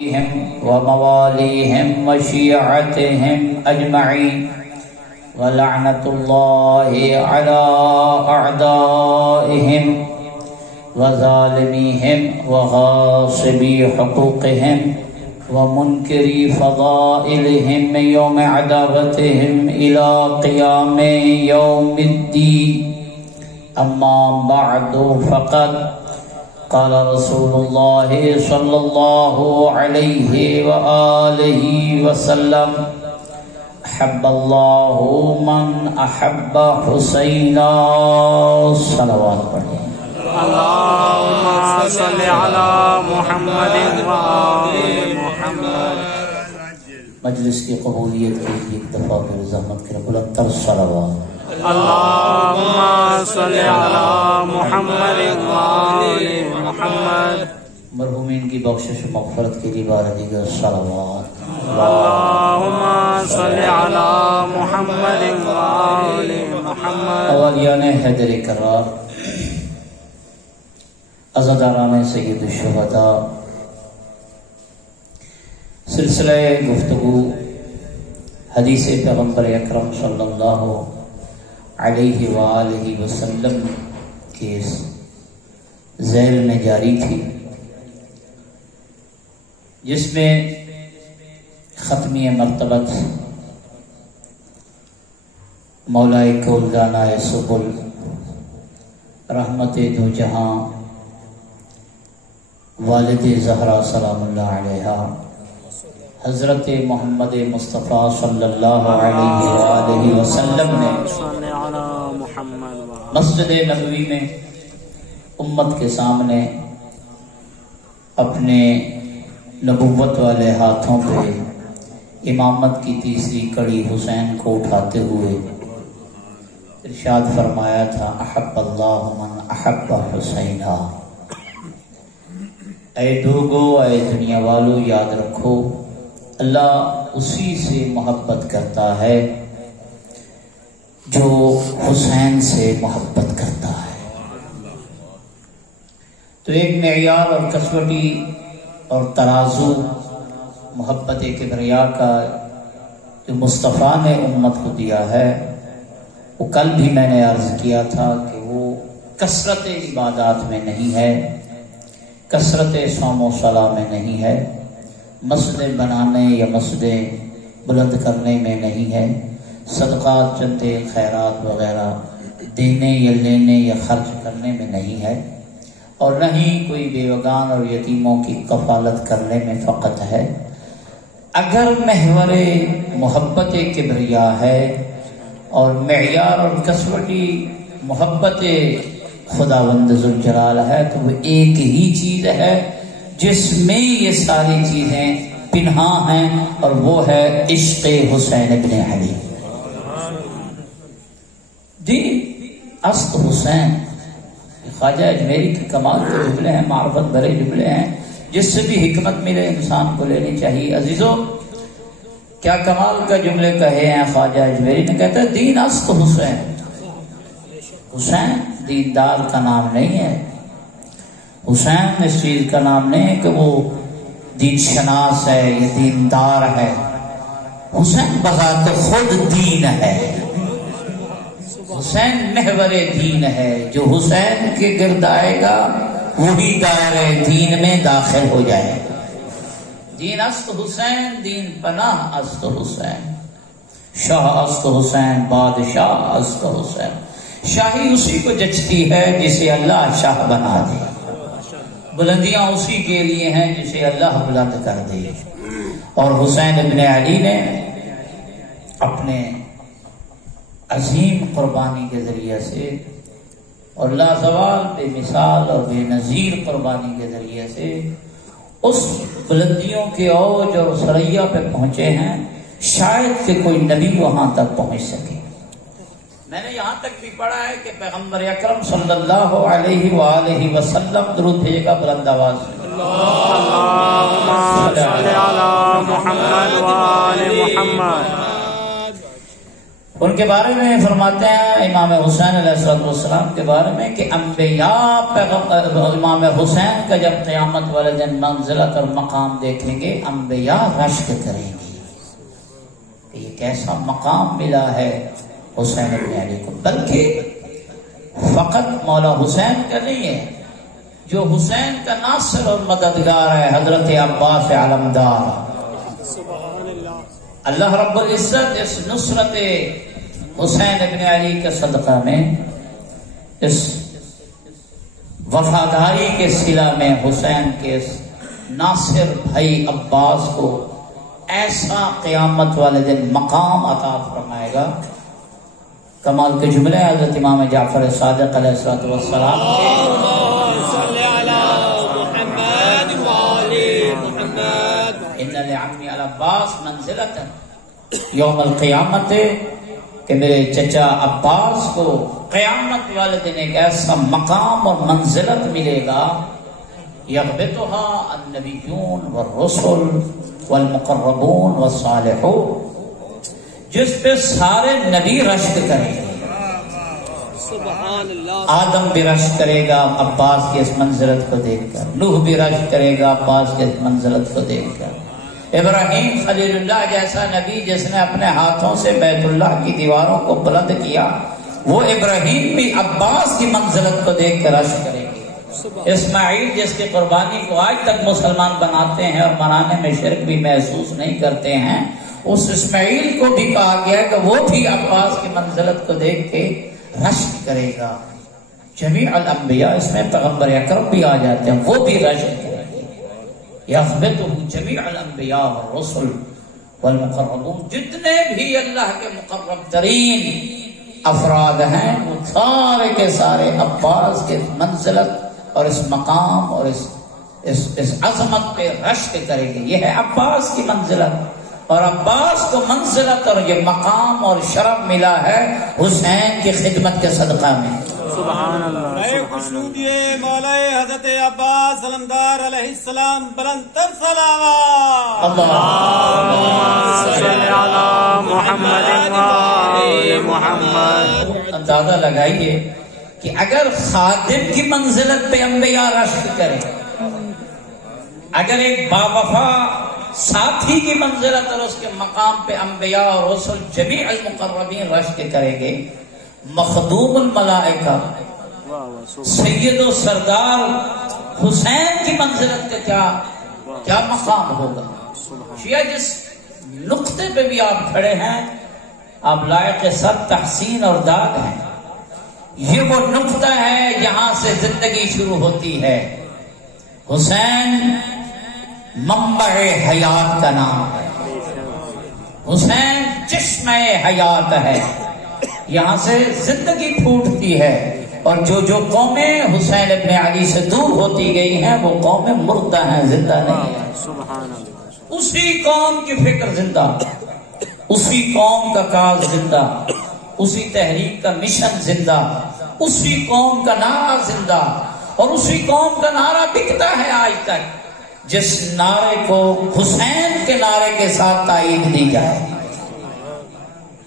ومواليهم وشيعتهم أجمعين ولعنة الله على أعدائهم وظالميهم وغاصبي حقوقهم ومنكري فضائلهم من يوم عداوتهم إلى قيام يوم الدين. أما بعد فقد قال رسول الله صلى الله عليه وآله وسلم: أحب الله من أحب حسينا. صلوات پڑھیں. اللهم صل على محمد وآل محمد. مجلس کی قبولیت کے لیے ایک دفعہ پھر زحمت کریں بلند تر صلوات. اللهم صل على محمد وآل محمد. مرحومین کی بخشش و مغفرت کے لیے بار دیگر صلوات. اللهم صل على محمد وآل محمد. اولیان حیدر کرار، عزاداران سید الشہداء، سلسلہ گفتگو حدیث پیغمبر اکرم صلی اللہ علیہ وآلہ وسلم کے ذیل میں جاری تھی، جس میں ختمی مرتبت مولا کول دانا سبل رحمت دو جہاں والد زہرا سلام اللہ علیہا حضرت محمد مصطفیٰ صلی اللہ علیہ وآلہ وسلم نے مسجد نبوی میں امت کے سامنے اپنے نبوت والے ہاتھوں پہ امامت کی تیسری کڑی حسین کو اٹھاتے ہوئے ارشاد فرمایا تھا: احب اللہ من احب حسینہ. اے لوگو، اے دنیا والو، یاد رکھو اللہ اسی سے محبت کرتا ہے جو حسین سے محبت کرتا ہے. تو ایک معیار اور کسوٹی اور ترازو محبت کبریا کا جو مصطفیٰ نے امت کو دیا ہے، وہ کل بھی میں نے عرض کیا تھا کہ وہ کثرت عبادات میں نہیں ہے، کثرت صوم و صلاح میں نہیں ہے، مسجد بنانے یا مسجد بلند کرنے میں نہیں ہے، صدقات چندے خیرات وغیرہ دینے یا لینے یا خرچ کرنے میں نہیں ہے، اور نہ ہی کوئی بیوگان اور یتیموں کی کفالت کرنے میں فقط ہے. اگر محور محبت کبریا ہے اور معیار اور کسوٹی محبت خداوند ذوالجلال ہے، تو وہ ایک ہی چیز ہے جس میں یہ ساری چیزیں پنہاں ہیں، اور وہ ہے عشق حسین ابن علی. دین است حسین. خواجہ اجمیری کے کمال کے جملے ہیں، معرفت بھرے جملے ہیں، جس سے بھی حکمت ملے انسان کو لینی چاہیے. عزیزو، کیا کمال کا جملے کہے ہیں خواجہ اجمیری نے. کہتا ہے دین است حسین. حسین دیندار کا نام نہیں ہے، حسین اس چیز کا نام نہیں ہے کہ وہ دین شناس ہے یا دیندار ہے. حسین بذات خود دین ہے. حسین محور دین ہے. جو حسین کے گرد آئے گا وہی دائرہ دین میں داخل ہو جائے. دین است حسین، دین پناہ است حسین، شاہ است حسین، بادشاہ است حسین. شاہی اسی کو جچتی ہے جسے اللہ شاہ بنا دے، بلندیاں اسی کے لیے ہیں جسے اللہ بلند کر دے. اور حسین ابن علی نے اپنے عظیم قربانی کے ذریعے سے اور لازوال بے مثال اور بے نظیر قربانی کے ذریعے سے اس بلندیوں کے اوج اور ثریا پہ پہنچے ہیں شاید کہ کوئی نبی وہاں تک پہنچ سکے. میں نے یہاں تک بھی پڑھا ہے کہ پیغمبر اکرم صلی اللہ علیہ وآلہ وسلم درود بھیجے گا بلند آواز سے. اللهم صل على محمد وآل محمد. ان کے بارے میں فرماتے ہیں امام حسین علیہ السلام کے بارے میں کہ امام حسین کا جب قیامت والے دن منزلت اور مقام دیکھیں گے انبیاء رشک کریں گے کہ یہ کیسا مقام ملا ہے حسین ابن علی کو، بلکہ فقط مولا حسین کا نہیں ہے، جو حسین کا ناصر اور مددگار ہے حضرت عباس علمدار، اللہ رب العزت اس نصرت حسین ابن علی کے صدقہ میں، اس وفاداری کے صلہ میں حسین کے اس ناصر بھائی عباس کو ایسا قیامت والے دن مقام عطا فرمائے گا۔ کمال کے جملے حضرت امام جعفر صادق علیہ السلام ان لعمی العباس منزلتا یوم القیامت، کہ میرے چچا عباس کو قیامت والے دن ایک ایسا مقام اور منزلت ملے گا، یغبطها النبیون والرسل والمقربون والصالحون، جس پہ سارے نبی رشک کریں گے۔ آدم بھی رشک کرے گا عباس کی اس منزلت کو دیکھ کر، نوح بھی رشک کرے گا عباس کی اس منزلت کو دیکھ کر، ابراہیم خلیل اللہ جیسا نبی جس نے اپنے ہاتھوں سے بیت اللہ کی دیواروں کو بلند کیا، وہ ابراہیم بھی عباس کی منزلت کو دیکھ کر رشک کریں گے۔ اسماعیل جس کی قربانی کو آج تک مسلمان بناتے ہیں اور منانے میں شرک بھی محسوس نہیں کرتے ہیں، اس اسماعیل کو بھی کہا گیا کہ وہ بھی عباس کی منزلت کو دیکھ کے رشک کرے گا۔ جمیع الانبیاء، اس میں پیغمبر اکرم بھی آ جاتے ہیں، وہ بھی رشک کریں گے۔ یغبطہ جمیع الانبیاء والرسل والمقربون، جتنے بھی اللہ کے مقرب ترین افراد ہیں وہ سارے کے سارے عباس کے منزلت اور اس مقام اور اس عظمت پہ رشک کریں گے۔ یہ ہے عباس کی منزلت، اور عباس کو منزلت اور یہ مقام اور شرف ملا ہے حسین کی خدمت کے صدقہ میں۔ سبحان اللہ، خوشنودیے مولا حضرت عباس علمدار علیہ السلام بلند تر صلوات۔ اللہم صلی علی محمد وآل محمد۔ اندازہ لگائیے کہ اگر خادم کی منزلت پہ انبیاء رشک کرے، اگر ایک باوفا ساتھی کی منزلت اور اس کے مقام پہ انبیاء اور رسل جمیع المقربین رشک کریں گے، مخدوم الملائکہ سید و سردار حسین کی منزلت کا کیا مقام ہوگا؟ شیعہ جس نقطے پہ بھی آپ کھڑے ہیں، آپ لائق سب تحسین اور داد ہیں۔ یہ وہ نقطہ ہے جہاں سے زندگی شروع ہوتی ہے۔ حسین منبع حیات کا نام ہے، حسین چشمہ حیات ہے، یہاں سے زندگی پھوٹتی ہے، اور جو قومیں حسین ابن علی سے دور ہوتی گئی ہیں وہ قومیں مردہ ہیں، زندہ نہیں ہیں۔ سبحان اللہ، اسی قوم کی فکر زندہ، اسی قوم کا کاز زندہ، اسی تحریک کا مشن زندہ، اسی قوم کا نعرہ زندہ، اور اسی قوم کا نعرہ بکتا ہے آج تک، جس نعرے کو حسین کے نعرے کے ساتھ تائید دی جائے۔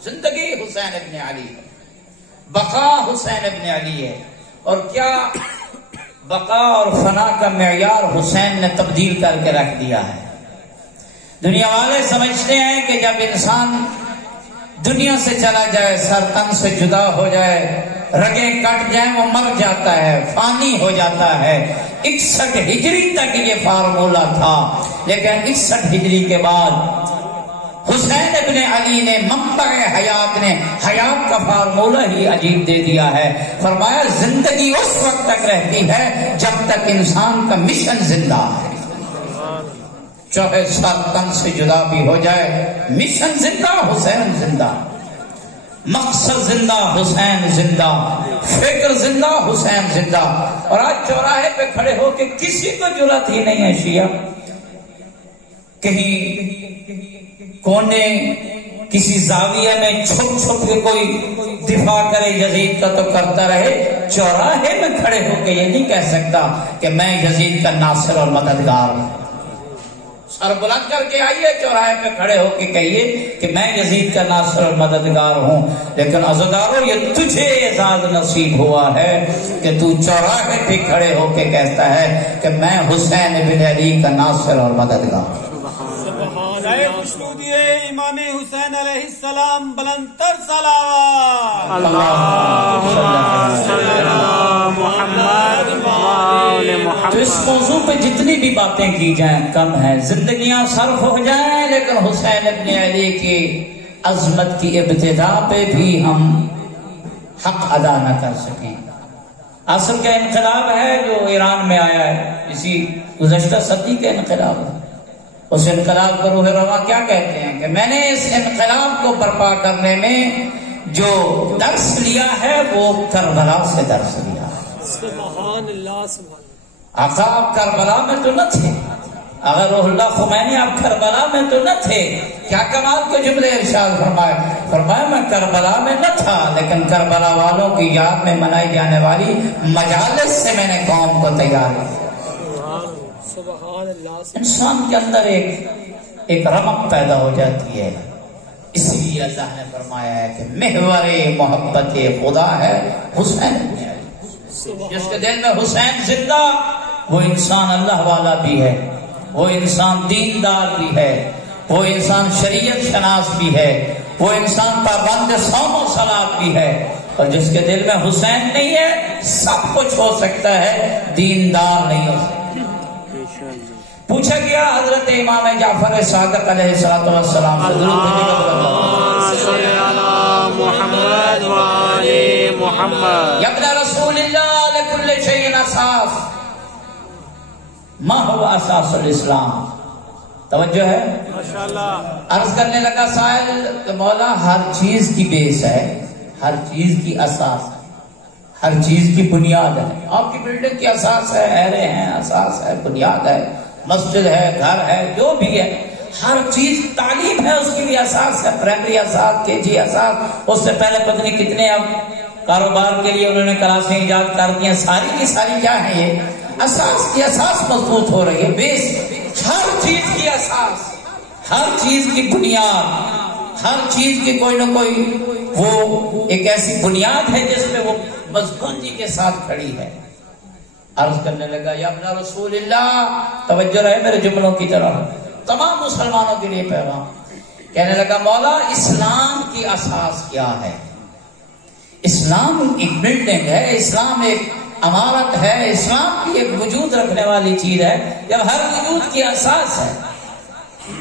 زندگی حسین ابن علی ہے، بقا حسین ابن علی ہے، اور کیا بقا اور فنا کا معیار حسین نے تبدیل کر کے رکھ دیا ہے۔ دنیا والے سمجھتے ہیں کہ جب انسان دنیا سے چلا جائے، سر تن سے جدا ہو جائے، رگیں کٹ جائیں، وہ مر جاتا ہے، فانی ہو جاتا ہے۔ 61 ہجری تک یہ فارمولہ تھا، لیکن 61 ہجری کے بعد حسین ابن علی نے منبع حیات نے حیات کا فارمولہ ہی عجیب دے دیا ہے۔ فرمایا زندگی اس وقت تک رہتی ہے جب تک انسان کا مشن زندہ ہے، چاہے سر تن سے جدا بھی ہو جائے، مشن زندہ، حسین زندہ، مقصد زندہ، حسین زندہ، فکر زندہ، حسین زندہ۔ اور آج چوراہے پہ کھڑے ہو کے کسی کو جرأت ہی نہیں ہے شیعہ کہیں کونے کسی زاویہ میں چھپ چھپ کے کوئی دفاع کرے یزید کا تو کرتا رہے، چوراہے میں کھڑے ہو کے یہ نہیں کہہ سکتا کہ میں یزید کا ناصر اور مددگار ہوں۔ سر بلند کر کے آئیے، چوراہے پہ کھڑے ہو کے کہیے کہ میں یزید کا ناصر اور مددگار ہوں، لیکن عزادارو یہ تجھے اعزاز نصیب ہوا ہے کہ تو چوراہے پہ کھڑے ہو کے کہتا ہے کہ میں حسین بن علی کا ناصر اور مددگار ہوں۔ امام حسین علیہ السلام بلند تر صلوات۔ تو اس موضوع پہ جتنی بھی باتیں کی جائیں کم ہیں، زندگیاں صرف ہو جائیں، لیکن حسین ابن علی کی عظمت کی ابتدا پہ بھی ہم حق ادا نہ کر سکیں۔ اصل کا انقلاب ہے جو ایران میں آیا ہے، اسی گزشتہ صدی کا انقلاب ہے۔ اس انقلاب کو روح رواں کیا کہتے ہیں کہ میں نے اس انقلاب کو برپا کرنے میں جو درس لیا ہے وہ کربلا سے درس لیا ہے۔ سبحان اللہ سبحان آقا آپ کربلا میں تو نہ تھے، اگر روح اللہ خمینی آپ کربلا میں تو نہ تھے، کیا کمال کے جملے ارشاد فرمایا میں کربلا میں نہ تھا، لیکن کربلا والوں کی یاد میں منائی جانے والی مجالس سے میں نے قوم کو تیار کیا۔ سبحان اللہ۔ انسان کے اندر ایک رمق پیدا ہو جاتی ہے، اس لیے اللہ نے فرمایا ہے کہ محور محبت خدا ہے حسین بن علی۔ جس کے دل میں حسین زندہ، وہ انسان اللہ والا بھی ہے، وہ انسان دیندار بھی ہے، وہ انسان شریعت شناس بھی ہے، وہ انسان پابند صوم و صلاۃ بھی ہے۔ اور جس کے دل میں حسین نہیں ہے، سب کچھ ہو سکتا ہے، دیندار نہیں ہو سکتا۔ پوچھا گیا حضرت امام جعفر صادق علیہ الصلوۃ والسلام سے، محمد وعلی محمد، یا ابن رسول اللہ لکل شیء اساس، ما هو اساس الاسلام؟ توجہ ہے ماشاءاللہ۔ عرض کرنے لگا سائل کہ مولا ہر چیز کی بیس ہے، ہر چیز کی اساس ہے، ہر چیز کی بنیاد ہے۔ آپ کی بلڈنگ کی اساس ہے، اہلے ہیں، اساس ہے، بنیاد ہے، مسجد ہے، گھر ہے، جو بھی ہے، ہر چیز، تعلیم ہے اس کی بھی اساس ہے، پرائمری اساس، کے جی اساس، اس سے پہلے پتہ نہیں کتنے اب کاروبار کے لیے انہوں نے کلاسیں ایجاد کر دی ہیں، ساری کی ساری کیا ہے یہ اساس کی اساس مضبوط ہو رہی ہے، بیس، ہر چیز کی اساس، ہر چیز کی بنیاد، ہر چیز کی کوئی نہ کوئی وہ ایک ایسی بنیاد ہے جس میں وہ مضبوطی کے ساتھ کھڑی ہے۔ عرض کرنے لگا یا ابن رسول اللہ، توجہ رہے میرے جملوں کی طرف، تمام مسلمانوں کے لیے پیغام۔ کہنے لگا مولا اسلام کی اساس کیا ہے؟ اسلام ایک بلڈنگ ہے، اسلام ایک عمارت ہے، اسلام کی ایک وجود رکھنے والی چیز ہے، جب ہر وجود کی اساس ہے۔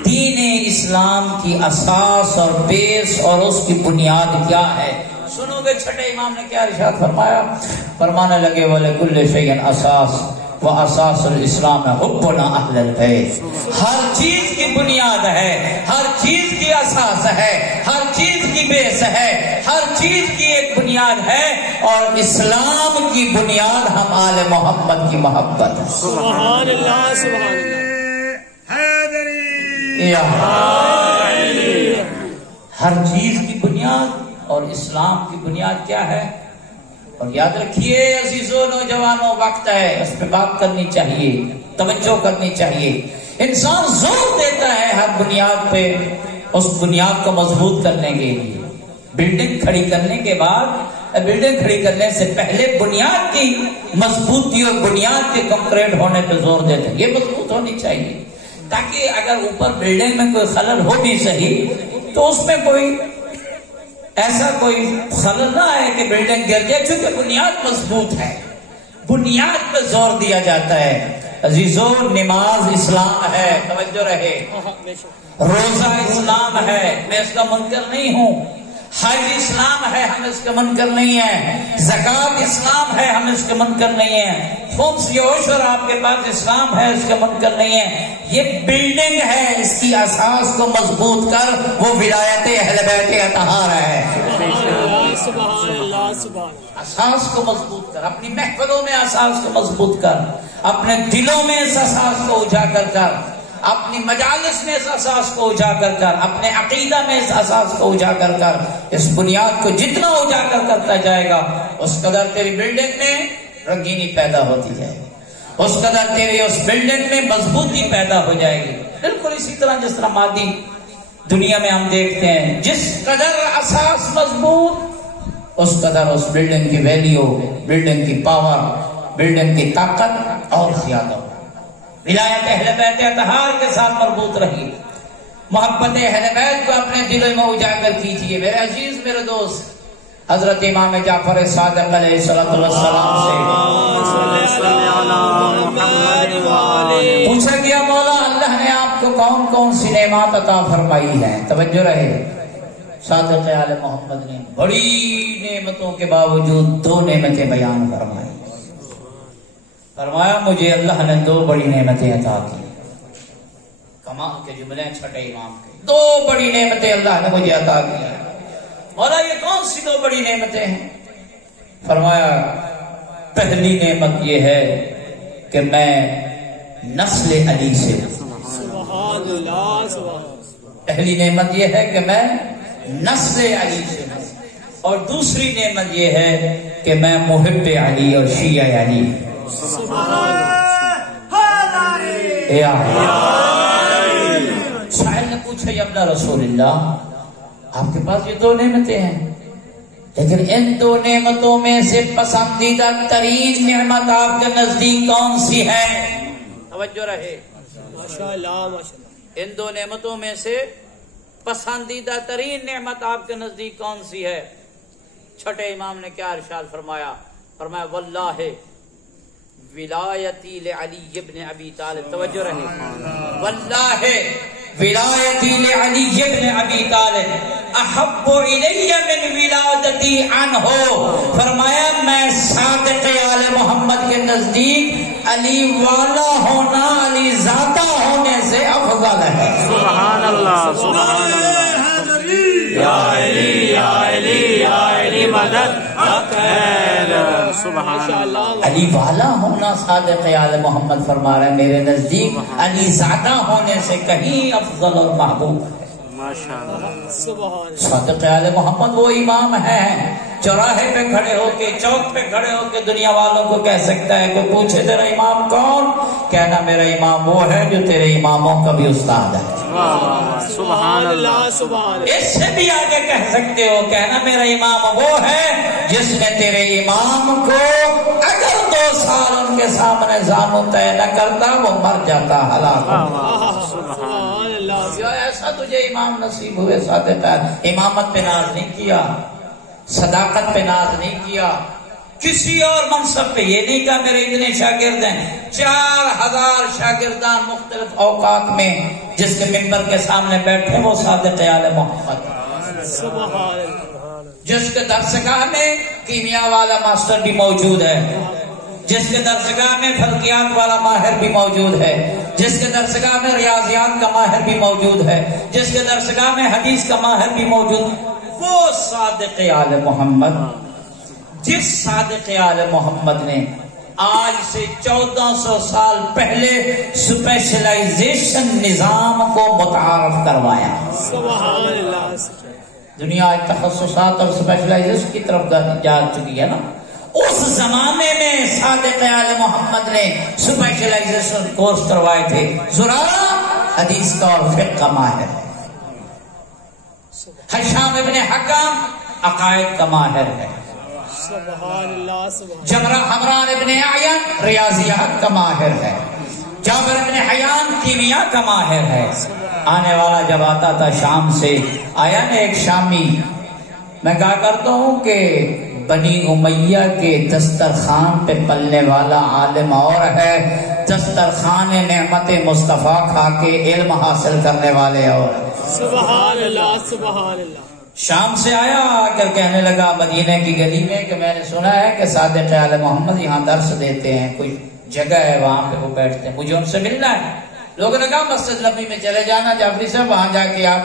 دین اسلام کی اساس اور بیس اور اس کی بنیاد کیا ہے؟ سنو گے چھٹے امام نے کیا ارشاد فرمایا؟ فرمانے لگے وَلِكُلِّ شَيْءٍ اساس وَأَسَاسُ الْإِسْلَامِ حُبُّنَا أَهْلَ الْبَيْتِ۔ ہر چیز کی بنیاد ہے، ہر چیز کی اساس ہے، ہر چیز کی بیس ہے، ہر چیز کی ایک بنیاد ہے، اور اسلام کی بنیاد ہم آل محمد کی محبت ہے۔ سبحان اللہ سبحان اللہ۔ ہر چیز کی بنیاد اور اسلام کی بنیاد کیا ہے؟ اور یاد رکھیے عزیزو نوجوانوں، وقت ہے اس پہ بات کرنی چاہیے، توجہ کرنی چاہیے۔ انسان زور دیتا ہے ہر بنیاد پہ، اس بنیاد کو مضبوط کرنے کے لیے۔ بلڈنگ کھڑی کرنے کے بعد، بلڈنگ کھڑی کرنے سے پہلے بنیاد کی مضبوطی اور بنیاد کے کمپلیٹ ہونے پہ زور دیتے ہیں، یہ مضبوط ہونی چاہیے، تاکہ اگر اوپر بلڈنگ میں کوئی خلل ہو بھی صحیح تو اس میں کوئی ایسا کوئی خلل نہ ہے کہ بلڈنگ گر جائے، چونکہ بنیاد مضبوط ہے، بنیاد پہ زور دیا جاتا ہے۔ عزیزو نماز اسلام ہے، توجہ رہے، روزہ اسلام ہے، میں اس کا منکر نہیں ہوں، حج اسلام ہے، ہم اس کا منکر نہیں ہیں، زکوٰۃ اسلام ہے، ہم اس کا منکر نہیں ہیں، خمس یا عشر آپ کے پاس اسلام ہے، اس کا منکر نہیں ہے۔ یہ بلڈنگ ہے، اس کی اساس کو مضبوط کر، وہ ولایت اہل بیت اطہار ہے۔ سبحان اللہ سبحان۔ اساس کو مضبوط کر، اپنی محفلوں میں اساس کو مضبوط کر، اپنے دلوں میں اس اساس کو اجاگر کر، اپنی مجالس میں اس اساس کو اجاگر کر، اپنے عقیدہ میں اس اساس کو اجاگر کر۔ اس بنیاد کو جتنا اجاگر کرتا جائے گا اس قدر تیری بلڈنگ میں رنگینی پیدا ہوتی جائے گی، اس قدر تیری اس بلڈنگ میں مضبوطی پیدا ہو جائے گی۔ بالکل بالکل اسی طرح جس طرح مادی دنیا میں ہم دیکھتے ہیں، جس قدر اساس مضبوط اس قدر اس بلڈنگ کی ویلیو، بلڈنگ کی پاور، بلڈنگ کی طاقت اور زیادہ ہو۔ ولایت اہل بیت اطہار کے ساتھ مربوط رہی، محبت اہل بیت کو اپنے دلوں میں اجاگر کیجیے۔ میرے عزیز، میرے دوست، حضرت امام جعفر صادق علیہ السلام سے پوچھا گیا، مولا اللہ نے آپ کو کون کون سی نعمات عطا فرمائی ہیں؟ توجہ رہے، صادق آل محمد نے بڑی نعمتوں کے باوجود دو نعمتیں بیان فرمائی۔ فرمایا مجھے اللہ نے دو بڑی نعمتیں عطا کی۔ کمال کے جملے چھٹے امام کے، دو بڑی نعمتیں اللہ نے مجھے عطا کی۔ مولا یہ کون سی دو بڑی نعمتیں ہیں؟ فرمایا پہلی نعمت یہ ہے کہ میں نسل علی سے ہوں۔ سبحان اللہ، سبحان اللہ۔ پہلی نعمت یہ ہے کہ میں نسل علی سے ہوں، اور دوسری نعمت یہ ہے کہ میں محب علی اور شیعہ علی۔ شاعر نے پوچھا یا ابن رسول اللہ، آپ کے پاس یہ دو نعمتیں ہیں، لیکن ان دو نعمتوں میں سے پسندیدہ ترین نعمت آپ کے نزدیک کون سی ہے؟ توجہ رہے، ماشاءاللہ ماشاءاللہ۔ ان دو نعمتوں میں سے پسندیدہ ترین نعمت آپ کے نزدیک کون سی ہے؟ چھٹے امام نے کیا ارشاد فرمایا؟ فرمایا واللہ ولایتی لعلی ابن ابی طالب۔ توجہ رہے، واللہ ولایتی لعلی ابن ابی طالب احب الی من ولادتی عنہ۔ فرمایا میں صادق آل محمد کے نزدیک علی والا ہونا، علی ذاتہ ہونے سے افضل ہے۔ سبحان اللہ، سبحان اللہ۔ یا علی یا علی یا علی مدد خیر، سبحان اللہ۔ علی والا ہونا صادق آل محمد فرما رہے ہیں میرے نزدیک علی ذاتہ ہونے سے کہیں افضل اور محبوب ہے۔ سبحان صادق آل محمد وہ امام ہے چوراہے پہ کھڑے ہو کے، چوک پہ کھڑے ہو کے دنیا والوں کو کہہ سکتا ہے، کوئی پوچھے تیرا امام کون؟ کہنا میرا امام وہ ہے جو تیرے اماموں کا بھی استاد ہے۔ سبحان اللہ، سبحان اللہ۔ اس سے بھی آگے کہہ سکتے ہو، کہنا میرا امام وہ ہے جس نے تیرے امام کو اگر 2 سال ان کے سامنے زانو طے نہ کرتا وہ مر جاتا، ہلاک ہوتا۔ سبحان اللہ۔ جو ایسا تجھے امام نصیب ہوئے صادق، امامت پہ ناز نہیں کیا، صداقت پہ ناز نہیں کیا، کسی اور منصب پہ یہ نہیں کہا میرے اتنے شاگرد ہیں۔ 4000 شاگردان مختلف اوقات میں جس کے ممبر کے سامنے بیٹھے وہ صادق آل محمد، سبحان اللہ۔ جس کے درسگاہ میں کیمیا والا ماسٹر بھی موجود ہے، جس کے درسگاہ میں فلکیات والا ماہر بھی موجود ہے، جس کے درسگاہ میں ریاضیات کا ماہر بھی موجود ہے، جس کے درسگاہ میں حدیث کا ماہر بھی موجود ہے، وہ صادق آل محمد، جس صادق آل محمد نے آج سے 1400 سال پہلے اسپیشلائزیشن نظام کو متعارف کروایا۔ سبحان اللہ۔ دنیا آج تخصصات اور اسپیشلائزیشن کی طرف جا چکی ہے نا، اس زمانے میں صادق آل محمد نے اسپیشلائزیشن کورس کروائے تھے۔ زرارہ حدیث کا اور فقہ کا ماہر ہے، ہشام ابن حکم عقائد کا ماہر ہے، سبحان اللہ، سبحان جبرہ حمران ابن اعین ریاضیات کا ماہر ہے، جابر ابن حیان کیمیا کا ماہر ہے۔ آنے والا جب آتا تھا شام سے، آیا نا ایک شامی، میں کہا کرتا ہوں کہ بنی امیہ کے دسترخوان پہ پلنے والا عالم اور ہے، دسترخوان نعمت مصطفیٰ کھا کے علم حاصل کرنے والے اور ہے۔ سبحان اللہ، سبحان اللہ۔ شام سے آیا، آ کر کہنے لگا مدینہ کی گلی میں کہ میں نے سنا ہے کہ صادق آل محمد یہاں درس دیتے ہیں، کوئی جگہ ہے وہاں پہ وہ بیٹھتے ہیں، مجھے ان سے ملنا ہے۔ لوگوں نے کہا مسجد نبی میں چلے جانا جعفری صاحب، وہاں جا کے آپ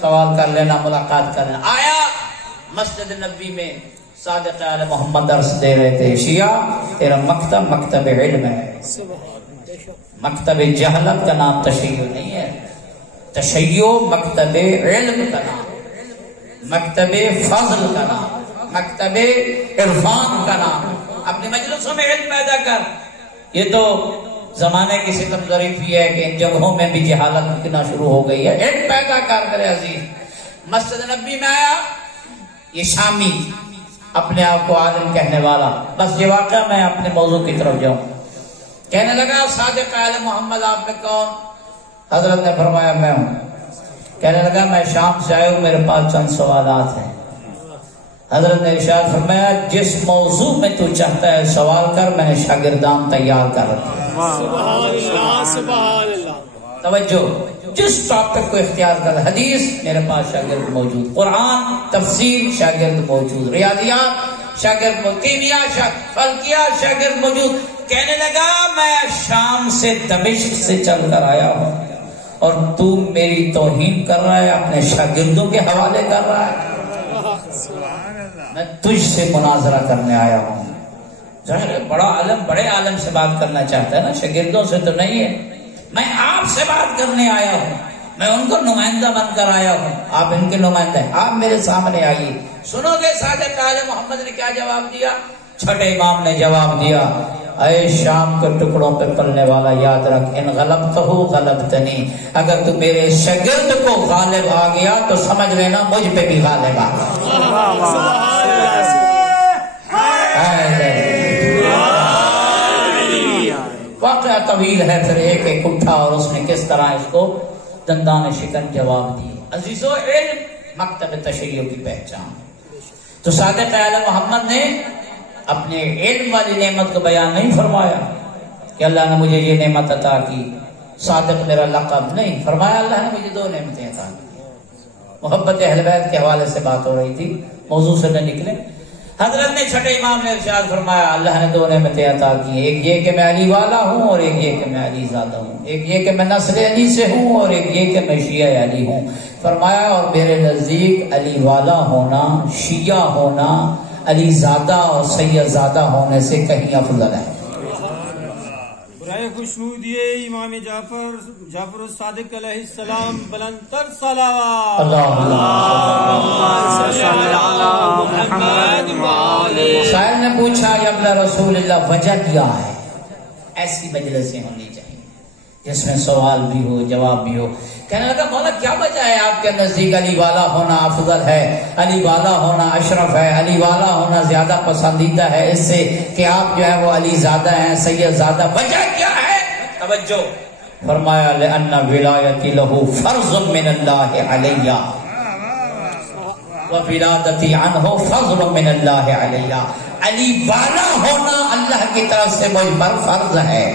سوال کر لینا، ملاقات کر لینا۔ آیا مسجد نبی میں صادق آل محمد درس دے رہے تھے۔ شیعہ تیرا مکتب مکتب علم ہے، مکتب جہلت کا نام تشیع نہیں ہے، تشیع مکتب علم کا نام، مکتب فضل کا نام، مکتب عرفان کا نام۔ اپنے مجلسوں میں علم پیدا کر۔ یہ تو زمانے کی ستم ظریفی ہے کہ ان جگہوں میں بھی جہالت مٹنا شروع ہو گئی ہے. ایک پیدا کر کرے عزیز مسجد نبی میں آیا یہ شامی اپنے آپ کو عالم کہنے والا. بس یہ واقعہ میں اپنے موضوع کی طرف جاؤں. کہنے لگا صادق آل محمد آپ میں کون؟ حضرت نے فرمایا میں ہوں. کہنے لگا میں شام سے آیا ہوں میرے پاس چند سوالات ہیں. حضرت نے ارشاد فرمایا جس موضوع میں تو چاہتا ہے سوال کر میں نے شاگردان تیار کر رکھے. سبحان اللہ سبحان اللہ. توجہ جس ٹاپک کو اختیار کر. حدیث میرے پاس شاگرد موجود, قرآن تفسیر شاگرد موجود, ریاضیات شاگرد موجود, کیمیا فلکیات شاگرد موجود. کہنے لگا میں شام سے دمشق سے چل کر آیا ہوں اور تو میری توہین کر رہا ہے, اپنے شاگردوں کے حوالے کر رہا ہے. میں تجھ سے مناظرہ کرنے آیا ہوں. ظاہر بڑا عالم بڑے عالم سے بات کرنا چاہتا ہے نا, شاگردوں سے تو نہیں ہے. میں آپ سے بات کرنے آیا ہوں, میں ان کو نمائندہ بن کر آیا ہوں, آپ ان کے نمائندہ ہیں, آپ میرے سامنے آئیے. سنو گے صادق آل محمد نے کیا جواب دیا؟ چھٹے امام نے جواب دیا اے شام کے ٹکڑوں پہ پلنے والا یاد رکھ ان غلبتہ غلبتنی, اگر تو میرے شاگرد کو غالب آ گیا تو سمجھ لینا مجھ پہ بھی غالب آ گیا. واقعہ طویل ہے, پھر ایک ایک اٹھا اور اس نے کس طرح اس کو دندان شکن جواب دیے. عزیزو علم مکتب تشیع کی پہچان. تو صادق آل محمد نے اپنے علم والی نعمت کو بیان نہیں فرمایا کہ اللہ نے مجھے یہ نعمت عطا کی, صادق میرا لقب نہیں فرمایا. اللہ نے مجھے دو نعمتیں عطا کی. محبت اہل بیت کے حوالے سے بات ہو رہی تھی, موضوع سے نہ نکلے. حضرت نے چھٹے امام نے ارشاد فرمایا اللہ نے دو نعمتیں عطا کی, ایک یہ کہ میں علی والا ہوں اور ایک یہ کہ میں علی زادہ ہوں. ایک یہ کہ میں نسل علی سے ہوں اور ایک یہ کہ میں شیعہ علی ہوں. فرمایا اور میرے نزدیک علی والا ہونا, شیعہ ہونا, علی زادہ اور سید زادہ ہونے سے کہیں افضل ہے. برائے خوشنودیے امام جعفر الصادق علیہ السلام بلند تر صلوات. سائل نے پوچھا یا ابن رسول اللہ وجہ کیا ہے؟ ایسی مجلسیں ہونی چاہیے جس میں سوال بھی ہو جواب بھی ہو. کہنے لگا مولا کیا وجہ ہے آپ کے نزدیک علی والا ہونا افضل ہے, علی والا ہونا اشرف ہے, علی والا ہونا زیادہ پسندیدہ ہے اس سے کہ آپ جو ہے وہ علی زادہ ہیں, سید زادہ. وجہ کیا ہے؟ توجہ فرمایا لأن ولایتی لہو فرض من اللہ علیہ وولادتی عنہ فضل من اللہ علیہ. علی والا ہونا اللہ کی طرف سے مجھ پر فرض ہے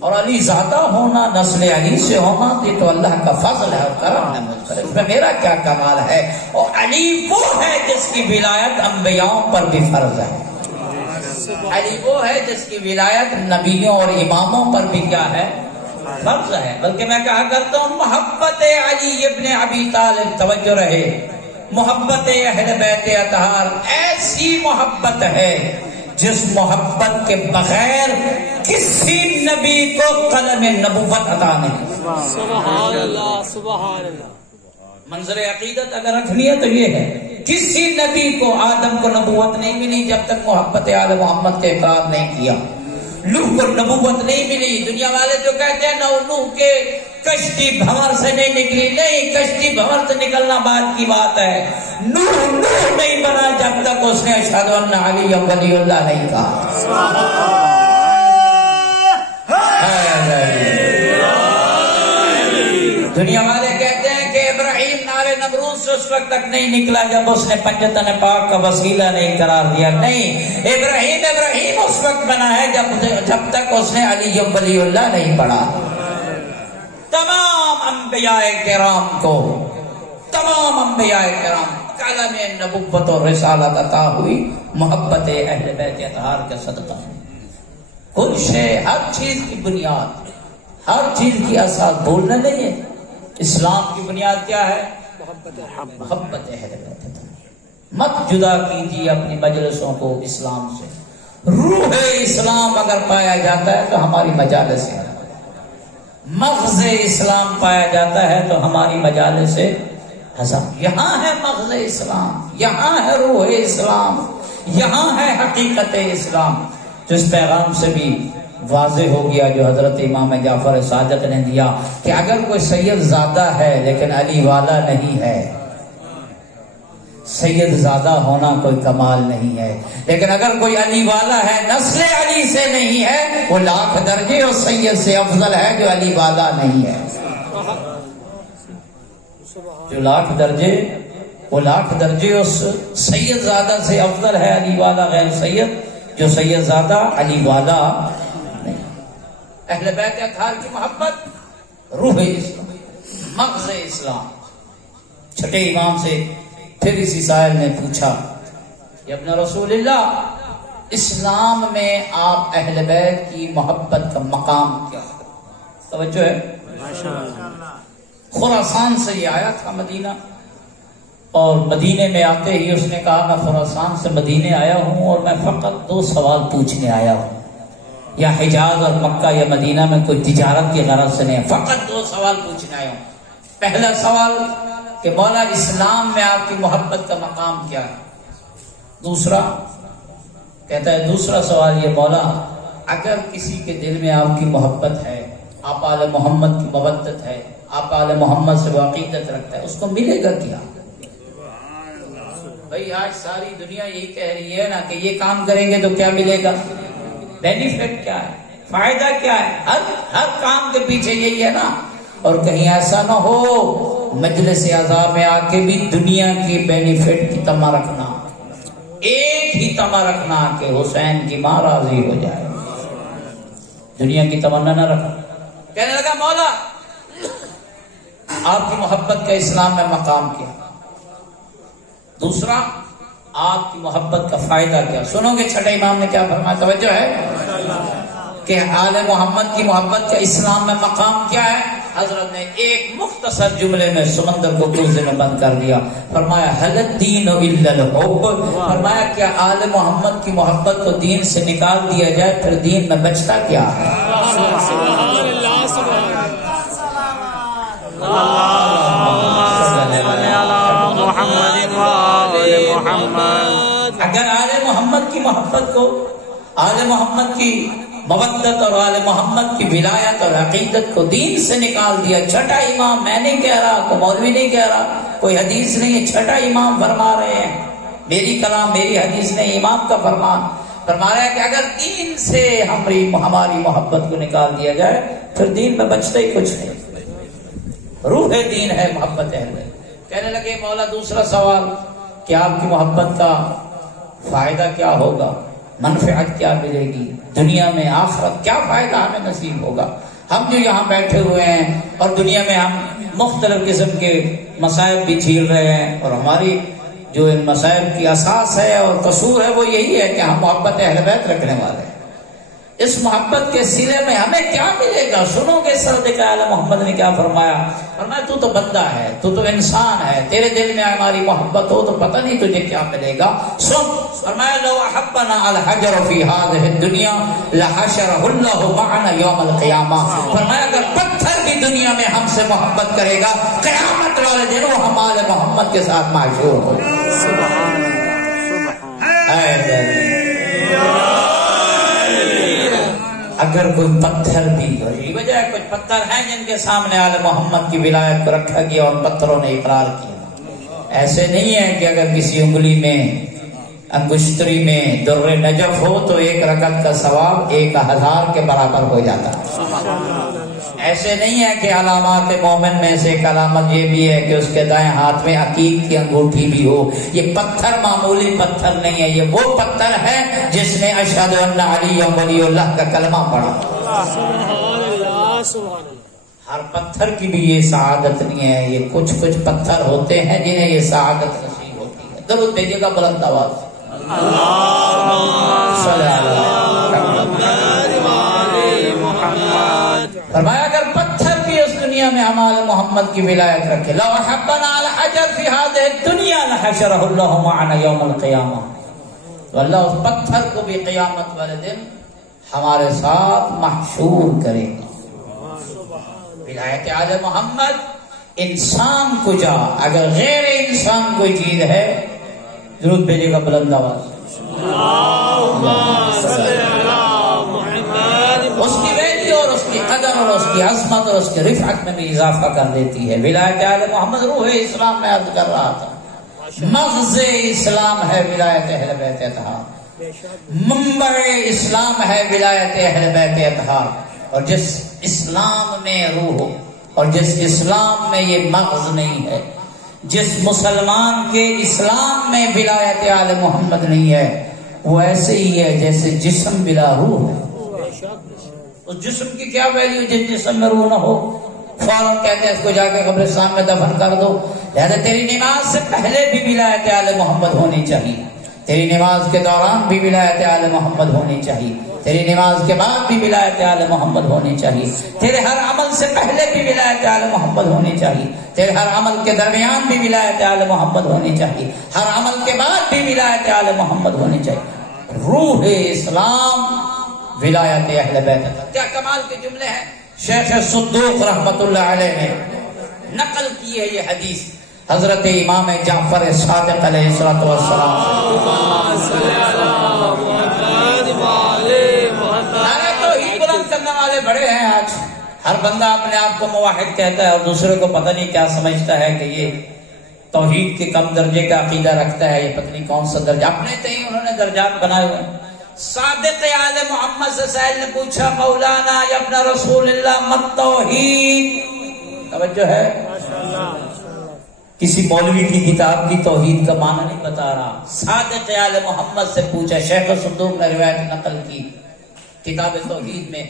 اور علی زادہ ہونا نسل علی سے ہونا یہ تو اللہ کا فضل ہے اور کرم ہے مجھ پر, اس میں میرا کیا کمال ہے. اور علی وہ ہے جس کی ولایت انبیاء پر بھی فرض ہے. علی وہ ہے جس کی ولایت نبیوں اور اماموں پر بھی کیا ہے فرض ہے. بلکہ میں کہا کرتا ہوں محبت علی ابن ابی طالب, توجہ رہے, محبت اہل بیت اطہار ایسی محبت ہے جس محبت کے بغیر کسی نبی کو قلم نبوت عطا نہیں. سبحان اللہ سبحان اللہ. منظر عقیدت اگر رکھنی ہے تو یہ ہے کسی نبی کو آدم کو نبوت نہیں ملی جب تک محبت آل محمد کے اقرار نہیں کیا. نوح کو نبوت نہیں ملی. دنیا والے جو کہتے ہیں نوح کے کشتی بھنور سے نہیں نکلی, نہیں, کشتی بھنور سے نکلنا بعد کی بات ہے. نوح نہیں بنا جب تک اس نے اشہد ان علی ولی اللہ نہیں کہا. دنیا والے کہتے ہیں کہ ابراہیم نارے نمرود سے اس وقت تک نہیں نکلا جب اس نے پنجتن پاک کا وسیلہ نہیں قرار دیا. نہیں, ابراہیم اس وقت بنا ہے جب تک اس نے علی ولی اللہ نہیں پڑھا. تمام انبیاء کرام کو, تمام انبیاء کرام کلمہ نبوت اور رسالت عطا ہوئی محبت اہل بیت اطہار کا صدقہ. کوئی شے, ہر چیز کی بنیاد, ہر چیز کی اساس بولنا نہیں ہے. اسلام کی بنیاد کیا ہے؟ محبت اہل بیت. مت جدا کیجیے اپنی مجلسوں کو اسلام سے. روح اسلام اگر پایا جاتا ہے تو ہماری مجالس سے, مغز اسلام پایا جاتا ہے تو ہماری مجالس سے حسن. یہاں ہے مغز اسلام, یہاں ہے روح اسلام, یہاں ہے حقیقت اسلام. جس پیغام سے بھی واضح ہو گیا جو حضرت امام جعفر صادق نے دیا کہ اگر کوئی سید زادہ ہے لیکن علی والا نہیں ہے، سید زادہ ہونا کوئی کمال نہیں ہے، لیکن اگر کوئی علی والا ہے نسل علی سے نہیں ہے، وہ لاکھ درجے اور سید سے افضل ہے جو علی والا نہیں ہے۔ جو لاکھ درجے، وہ لاکھ درجے اس سید زادہ سے افضل ہے علی والا غیر سید، جو سید زادہ علی والا نہیں۔ اہل بیت اطہار کی محبت روح اسلام، مغز اسلام۔ چھٹے امام سے پھر اسی سائل نے پوچھا کہ ابن رسول اللہ، اسلام میں آپ اہل بیت کی محبت کا مقام کیا ہے؟ توجہ ہے، خراسان سے یہ آیا تھا مدینہ، اور مدینے میں آتے ہی اس نے کہا میں خراسان سے مدینے آیا ہوں اور میں فقط 2 سوال پوچھنے آیا ہوں، یا حجاز اور مکہ یا مدینہ میں کوئی تجارت کی غرض سے نہیں، فقط 2 سوال پوچھنے آیا ہوں۔ پہلا سوال کہ مولا اسلام میں آپ کی محبت کا مقام کیا ہے؟ دوسرا کہتا ہے، دوسرا سوال یہ مولا، اگر کسی کے دل میں آپ کی محبت ہے، آپ آل محمد کی مودت ہے، آپ آل محمد سے وہ عقیدت رکھتا ہے، اس کو ملے گا کیا؟ بھئی آج ساری دنیا یہی کہہ رہی ہے نا کہ یہ کام کریں گے تو کیا ملے گا، بینیفٹ کیا ہے، فائدہ کیا ہے، ہر کام کے پیچھے یہی ہے نا۔ اور کہیں ایسا نہ ہو مجلس اعضاء میں آ کے بھی دنیا کی بینیفٹ کی تما رکھنا، ایک ہی تما رکھنا کہ حسین کی ماں راضی ہو جائے، دنیا کی تمنا نہ رکھنا۔ کہنے لگا مولا آپ کی محبت کا اسلام میں مقام کیا، دوسرا آپ کی محبت کا فائدہ کیا؟ سنو گے چھٹے امام نے کیا فرمایا، توجہ ہے کہ آل محمد کی محبت کا اسلام میں مقام کیا ہے؟ حضرت نے ایک مختصر جملے میں سمندر کو کوزے میں بند کر دیا، فرمایا حل الدین الا الحب، فرمایا کیا آل محمد کی محبت کو دین سے نکال دیا جائے پھر دین میں بچتا کیا ہے؟ اگر آل محمد کی محبت کو، آل محمد کی مودت اور آل محمد کی ولایت اور عقیدت کو دین سے نکال دیا، چھٹا امام، میں نہیں کہہ رہا، کوئی مولوی نہیں کہہ رہا، کوئی حدیث نہیں ہے، چھٹا امام فرما رہے ہیں، میری کلام میری حدیث نہیں، امام کا فرمان فرما رہا ہے کہ اگر دین سے ہماری محبت کو نکال دیا جائے پھر دین میں بچتا ہی کچھ نہیں، روح دین ہے محبت اہل۔ کہنے لگے مولا دوسرا سوال کہ آپ کی محبت کا فائدہ کیا ہوگا، منفعت کیا ملے گی، دنیا میں آخرت کیا فائدہ ہمیں نصیب ہوگا؟ ہم جو یہاں بیٹھے ہوئے ہیں اور دنیا میں ہم مختلف قسم کے مسائل بھی جھیل رہے ہیں، اور ہماری جو ان مسائل کی اساس ہے اور قصور ہے وہ یہی ہے کہ ہم محبت اہل بیت رکھنے والے ہیں۔ اس محبت کے سلے میں ہمیں کیا ملے گا؟ سنو گے صدق اعلی محمد نے کیا فرمایا، فرمایا تو تو بندہ ہے، تو تو انسان ہے، تیرے دل میں ہماری محبت ہو تو پتہ نہیں تجھے کیا ملے گا۔ سن، فرمایا لو احبنا الحجر فی هذه الدنیا لحشرہ اللہ معنا یوم القیامہ، فرمایا اگر پتھر بھی دنیا میں ہم سے محبت کرے گا قیامت والے دن وہ ہمارے محمد کے ساتھ محشور ہو۔ سبحان اللہ، اگر کوئی پتھر بھی، یہی وجہ ہے کچھ پتھر ہیں جن کے سامنے آل محمد کی ولایت کو رکھا گیا اور پتھروں نے اقرار کیا۔ ایسے نہیں ہے کہ اگر کسی انگلی میں، انگشتری میں در نجف ہو تو 1 رکعت کا ثواب 1000 کے برابر ہو جاتا ہے۔ ایسے نہیں ہے کہ علامات مومن میں سے ایک علامت یہ بھی ہے کہ اس کے دائیں ہاتھ میں عقیق کی انگوٹھی بھی ہو۔ یہ پتھر معمولی پتھر نہیں ہے، یہ وہ پتھر ہے جس نے اشہد ان علی ولی اللہ کا کلمہ پڑھا۔ ہر پتھر کی بھی یہ سعادت نہیں ہے، یہ کچھ پتھر ہوتے ہیں جنہیں یہ سعادت نصیب ہوتی ہے۔ درود بھیجیے گا بلند آواز، فرمایا اگر پتھر بھی اس دنیا میں ہمارے محمد کی ولایت رکھے، لو احبنا الحجر فی هذه الدنیا لحشرہ اللہ معنا یوم القیامہ، تو اللہ اس پتھر کو بھی قیامت والے دن ہمارے ساتھ محشور کرے گا۔ ولایت آل محمد انسان کو جا، اگر غیر انسان کوئی چیز ہے، ضرور بھیجے گا بلند آواز۔ جلال اور اس کی عظمت اور اس کی رفعت میں بھی اضافہ کر دیتی ہے. ولایت آل محمد روح اسلام میں عرض کر رہا تھا، مغز اسلام ہے ولایت اہل بیت اطہار، منبع اسلام ہے ولایت اہل بیت اطہار. اور جس اسلام میں روح اور جس اسلام میں یہ مغز نہیں ہے، جس مسلمان کے اسلام میں ولایت آل محمد نہیں ہے، وہ ایسے ہی ہے جیسے جسم بلا روح ہے. اس جسم کی کیا ویلیو جس جسم میں روح نہ ہو؟ فوراً کہتے ہیں اس کو جا کے قبرستان میں دفن کر دو. لہذا تیری نماز سے پہلے بھی ولایت آل محمد ہونی چاہیے، تیری نماز کے دوران بھی ولایت آل محمد ہونی چاہیے، تیری نماز کے بعد بھی ولایت آل محمد ہونی چاہیے، تیرے ہر عمل سے پہلے بھی ولایت آل محمد ہونی چاہیے، تیرے ہر عمل کے درمیان بھی ولایت آل محمد ہونی چاہیے، ہر عمل کے بعد بھی ولایت آل محمد ہونی چاہیے. روح اسلام ولایت اہل بیت. کیا کمال کے جملے ہیں. شیخ صدوق رحمت اللہ علیہ نے نقل کی ہے یہ حدیث حضرت امام جعفر صادق علیہ السلام. نعرہ توحید بلند کرنے والے بڑے ہیں. آج ہر بندہ اپنے آپ کو موحد کہتا ہے اور دوسرے کو پتہ نہیں کیا سمجھتا ہے کہ یہ توحید کے کم درجے کا عقیدہ رکھتا ہے، یہ پتہ نہیں کون سا درجہ. اپنے تئیں انہوں نے درجات بنائے ہوئے ہیں. صادق آل محمد سے سائل نے پوچھا مولانا یا ابن رسول اللہ مت توحید. توجہ ہے، کسی مولوی کی کتاب کی توحید کا معنی نہیں بتا رہا. صادق آل محمد سے پوچھا. شیخ صدوق نے روایت نقل کی کتاب توحید میں.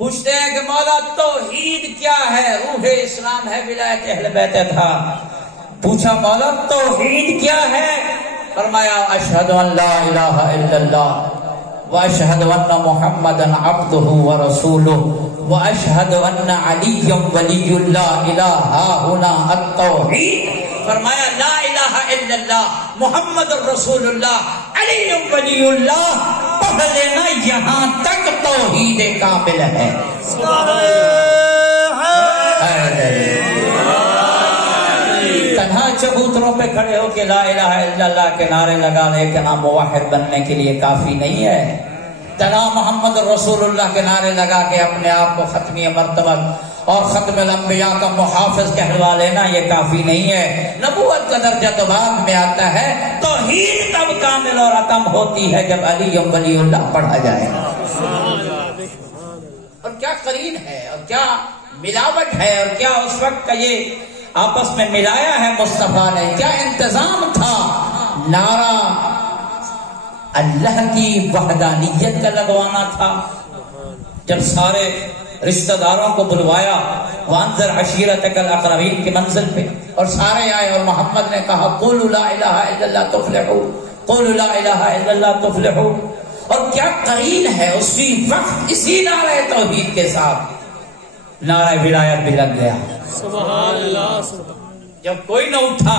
پوچھتے ہیں کہ مولا توحید کیا ہے؟ روح اسلام ہے ولایت اہل بیت تھا. پوچھا مولا توحید کیا ہے؟ فرمایا اشہد ان لا الہ الا اللہ واشہد ان محمدا عبدہ ورسولہ واشہد ان علی ولی اللہ الہ ہنا التوحید. فرمایا لا الہ الا اللہ محمد رسول اللہ علی ولی اللہ پڑھ لینا، یہاں تک توحید کامل ہے. تنہا چبوتروں پہ کھڑے ہو کے لا الہ الا اللہ کے نعرے لگا لے کہ نام موحد بننے کے لیے کافی نہیں ہے. تنہا محمد رسول اللہ کے نعرے لگا کے اپنے آپ کو ختمی مرتبہ اور ختم الانبیاء کا محافظ کہلوا لینا یہ کافی نہیں ہے. نبوت کا درجہ تو بعد میں آتا ہے. توحید تب کامل اور اتم ہوتی ہے جب علی ولی اللہ پڑھا جائے. اور کیا قرین ہے اور کیا ملاوٹ ہے اور کیا اس وقت کا یہ آپس میں ملایا ہے مصطفیٰ نے. کیا انتظام تھا. نعرہ اللہ کی وحدانیت کا لگوانا تھا. جب سارے رشتہ داروں کو بلوایا وانذر عشیرتک الاقربین کی منزل پہ اور سارے آئے اور محمد نے کہا قولوا لا الہ الا اللہ تفلحوا، قولوا لا الہ الا اللہ تفلحوا. اور کیا قرین ہے اسی وقت اسی نعرہ توحید کے ساتھ نعرہ ولایت بھی لگ گیا. سبحان اللہ. جب کوئی نہ اٹھا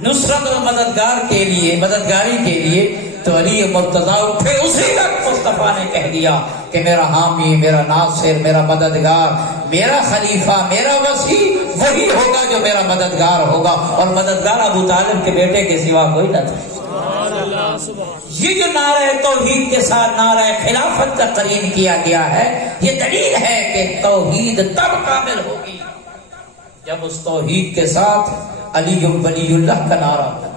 نصرت اور مددگاری کے لیے تو علی مرتضیٰ اٹھے. اسی وقت مصطفیٰ نے کہہ دیا کہ میرا حامی، میرا ناصر، میرا مددگار، میرا خلیفہ، میرا وسیع وہی ہوگا جو میرا مددگار ہوگا. اور مددگار ابو طالب کے بیٹے کے سوا کوئی نہ تھا. یہ جو نعرہ توحید کے ساتھ نعرہ خلافت کا قرین کیا گیا ہے، یہ دلیل ہے کہ توحید تب کامل ہوگی جب اس توحید کے ساتھ علی ولی اللہ کا نعرہ تھا.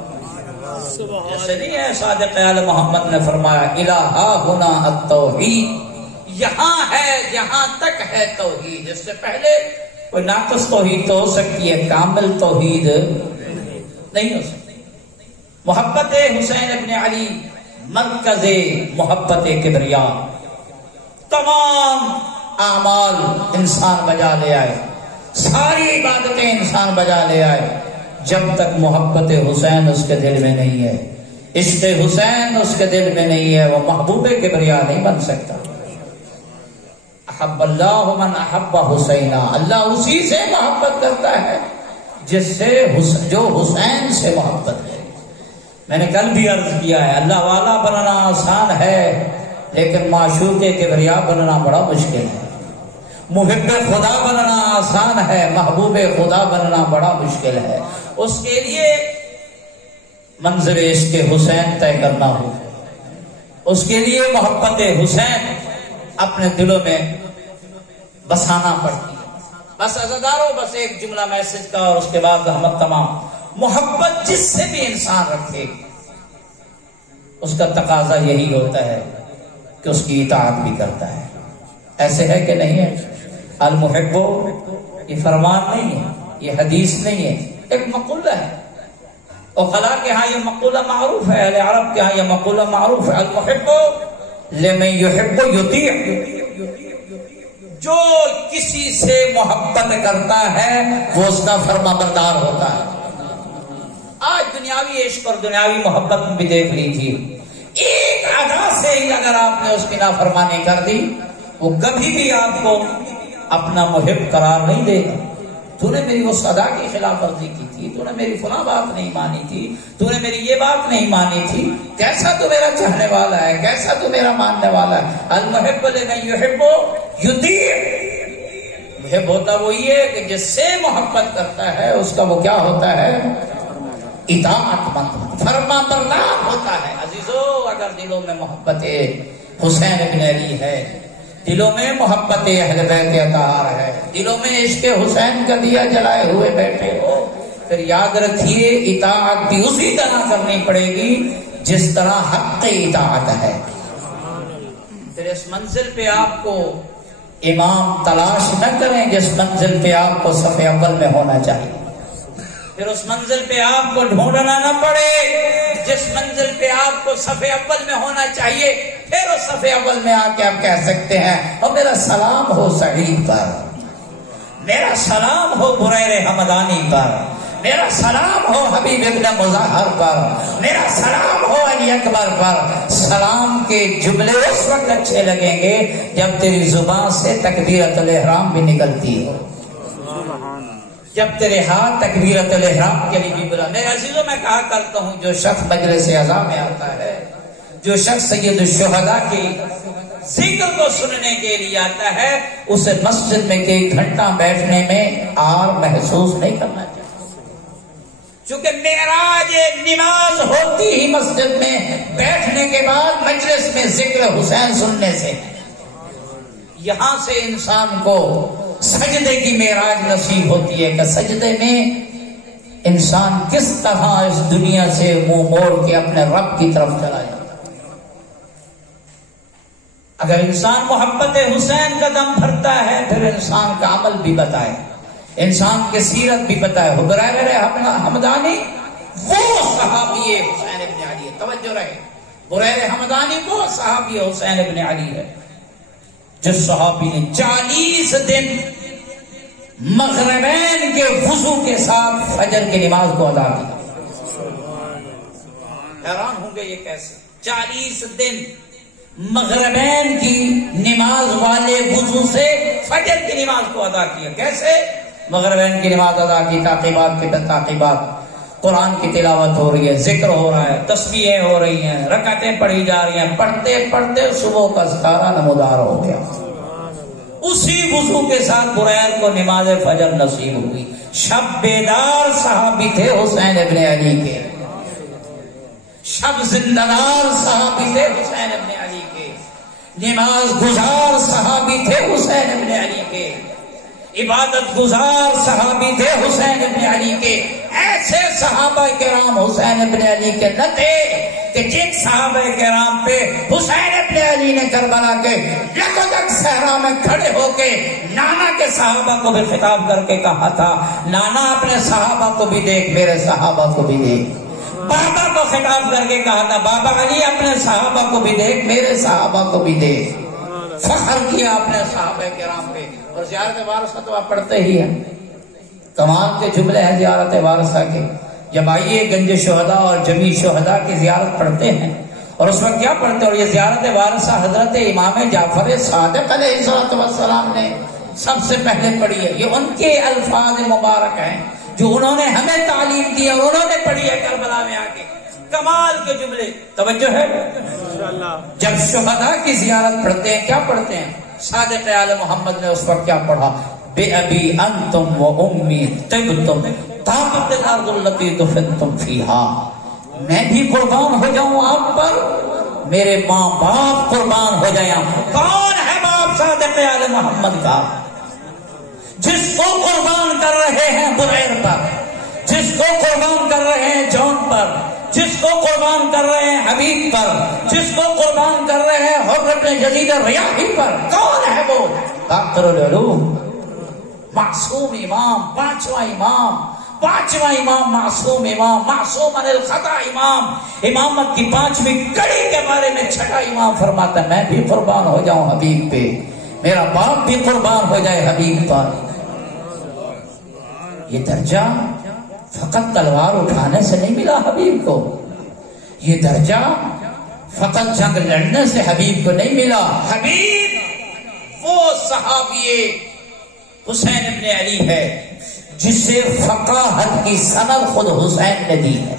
ایسے نہیں ہے. صادق آل محمد نے فرمایا الہ ہنا التوحید، یہاں ہے، یہاں تک ہے توحید. اس سے پہلے کوئی ناقص توحید تو ہو سکتی ہے، کامل توحید نہیں ہو سکتی. محبت حسین ابن علی مرکز محبت کبریا. تمام اعمال انسان بجا لے آئے، ساری عبادتیں انسان بجا لے آئے، جب تک محبت حسین اس کے دل میں نہیں ہے، عشق حسین اس کے دل میں نہیں ہے، وہ محبوب کبریا نہیں بن سکتا. احب اللہ من احب حسینا، اللہ اسی سے محبت کرتا ہے جس سے جو حسین سے محبت ہے. میں نے کل بھی عرض کیا ہے اللہ والا بننا آسان ہے لیکن معشوق کبریا بننا بڑا مشکل ہے. محب خدا بننا آسان ہے، محبوب خدا بننا بڑا مشکل ہے. اس کے لیے منظر عشق حسین طے کرنا ہو، اس کے لیے محبت حسین اپنے دلوں میں بسانا پڑتی ہے. بس عزادارو، بس ایک جملہ میسج کا اور اس کے بعد رحمت تمام. محبت جس سے بھی انسان رکھے اس کا تقاضا یہی ہوتا ہے کہ اس کی اطاعت بھی کرتا ہے. ایسے ہے کہ نہیں ہے؟ المحب، یہ فرمان نہیں ہے، یہ حدیث نہیں ہے، ایک مقولہ ہے. عقلاء کے ہاں یہ مقولہ معروف ہے، اہل عرب کے ہاں یہ مقولہ معروف ہے. المحب لمن یحب یطیع، جو کسی سے محبت کرتا ہے وہ اس کا فرما بردار ہوتا ہے. آج دنیاوی عشق اور دنیاوی محبت بھی دیکھ لیجیے، ایک ادا سے ہی اگر آپ نے اس کی نافرمانی کر دی وہ کبھی بھی آپ کو اپنا محب قرار نہیں دے گا. تو نے میری اس ادا کی خلاف ورزی کی تھی، تو نے میری فلاں بات نہیں مانی تھی، تو نے میری یہ بات نہیں مانی تھی، کیسا تو میرا چاہنے والا ہے، کیسا تو میرا ماننے والا ہے. المحب لمن یحب یطیع، محب ہوتا وہ یہ کہ جس سے محبت کرتا ہے اس کا وہ کیا ہوتا ہے؟ اطاعت مند، فرما بردار ہوتا ہے. عزیزو، اگر دلوں میں محبت حسین ابن علی ہے، دلوں میں محبت اہل بیت اطہار ہے، دلوں میں عشق حسین کا دیا جلائے ہوئے بیٹھے ہو، پھر یاد رکھیے اطاعت بھی اسی طرح کرنی پڑے گی جس طرح حق اطاعت ہے. پھر اس منزل پہ آپ کو امام تلاش نہ کریں جس منزل پہ آپ کو صف اول میں ہونا چاہیے. پھر اس منزل پہ آپ کو ڈھونڈنا نہ پڑے جس منزل پہ آپ کو صف اول میں ہونا چاہیے. پھر اس صف اول میں آ کے آپ کہہ سکتے ہیں اور میرا سلام ہو سعید پر، میرا سلام ہو بریر حمدانی پر، میرا سلام ہو حبیب ابن مظاہر پر، میرا سلام ہو علی اکبر پر. سلام کے جملے اس وقت اچھے لگیں گے جب تیری زبان سے تکبیرۃ الاحرام بھی نکلتی ہو، جب تیرے ہاتھ تکبیرۃ الاحرام کے لیے بھی بلا. میرے عزیزوں، میں کہا کرتا ہوں جو شخص مجلس اعزا میں آتا ہے، جو شخص سید الشہداء کی ذکر کو سننے کے لیے آتا ہے، اسے مسجد میں کئی گھنٹہ بیٹھنے میں آر محسوس نہیں کرنا چاہیے. چونکہ معراج نماز ہوتی ہی مسجد میں بیٹھنے کے بعد مجلس میں ذکر حسین سننے سے. یہاں سے انسان کو سجدے کی معراج نصیب ہوتی ہے کہ سجدے میں انسان کس طرح اس دنیا سے منہ موڑ کے اپنے رب کی طرف چلا جاتا ہے. اگر انسان محبت حسین کا دم بھرتا ہے پھر انسان کا عمل بھی بتائے، انسان کی سیرت بھی بتائے. بریر حمدانی وہ صحابی حسین ابن علی ہے، توجہ رہے، بریر حمدانی وہ صحابی حسین ابن علی ہے جس صحابی نے 40 دن مغربین کے وضو کے ساتھ فجر کی نماز کو ادا کیا. حیران ہوں گے یہ کیسے 40 دن مغربین کی نماز والے وضو سے فجر کی نماز کو ادا کیا. کیسے مغربین کی نماز ادا کی؟ تعقیبات کے تعقیبات، قرآن کی تلاوت ہو رہی ہے، ذکر ہو رہا ہے، تسبیحیں ہو رہی ہیں، رکعتیں پڑھی جا رہی ہیں، پڑھتے پڑھتے صبح کا ستارہ نمودار ہو گیا. اسی وضو کے ساتھ بریر کو نماز فجر نصیب ہوئی. شب بیدار صحابی تھے حسین ابن علی کے، شب زندہدار صحابی تھے حسین ابن علی کے، نماز گزار صحابی تھے حسین ابن علی کے، عبادت گزار صحابی تھے حسین ابن علی کے. ایسے صحابہ کرام حسین ابن علی کے نہ تھے کہ جن صحابہ کرام پہ حسین ابن علی نے کربلا کے لگاتار صحرا میں کھڑے ہو کے نانا کے صحابہ کو بھی خطاب کر کے کہا تھا، نانا اپنے صحابہ کو بھی دیکھ، میرے صحابہ کو بھی دیکھ. بابا کو خطاب کر کے کہا تھا، بابا علی اپنے صحابہ کو بھی دیکھ، میرے صحابہ کو بھی دیکھ. فخر کیا اپنے صحابہ کرام پہ. اور زیارت وارثہ تو آپ پڑھتے ہی ہیں، تمام کے جملے ہیں زیارت وارثہ کے. جب آئیے گنج شہداء اور جمی شہداء کی زیارت پڑھتے ہیں اور اس وقت کیا پڑھتے ہیں، اور یہ زیارت وارثہ حضرت امام جعفر صادق علیہ السلام نے سب سے پہلے پڑھی ہے. یہ ان کے الفاظ مبارک ہیں جو انہوں نے ہمیں تعلیم دی اور انہوں نے پڑھی ہے کربلا میں آ کے. کمال کے جملے، توجہ ہے. جب شہداء کی زیارت پڑھتے ہیں کیا پڑھتے ہیں؟ صادق آل محمد نے اس پر کیا پڑھا؟ بے ابی انتم و امی طبتم طابت الارض التي دفنتم فیہا. میں بھی قربان ہو جاؤں آپ پر، میرے ماں باپ قربان ہو جائیں. کون ہے باپ صادق آل محمد کا؟ جس کو قربان کر رہے ہیں بریر پر، جس کو قربان کر رہے ہیں جون پر، جس کو قربان کر رہے ہیں حبیب پر، جس کو قربان کر رہے ہیں حضرت جدید ریاحی پر، کون ہے وہ؟ ڈاکٹر العلوم، معصوم امام، پانچواں امام، معصوم امام، معصوم عن الخطا امام، امامت کی 5ویں کڑی کے بارے میں 6واں امام فرماتا ہے میں بھی قربان ہو جاؤں حبیب پہ، میرا باپ بھی قربان ہو جائے حبیب پر۔ یہ درجہ فقط تلوار اٹھانے سے نہیں ملا حبیب کو، یہ درجہ فقط جنگ لڑنے سے حبیب کو نہیں ملا۔ حبیب وہ صحابی حسین ابن علی ہے جسے فقاہت کی سند خود حسین نے دی ہے۔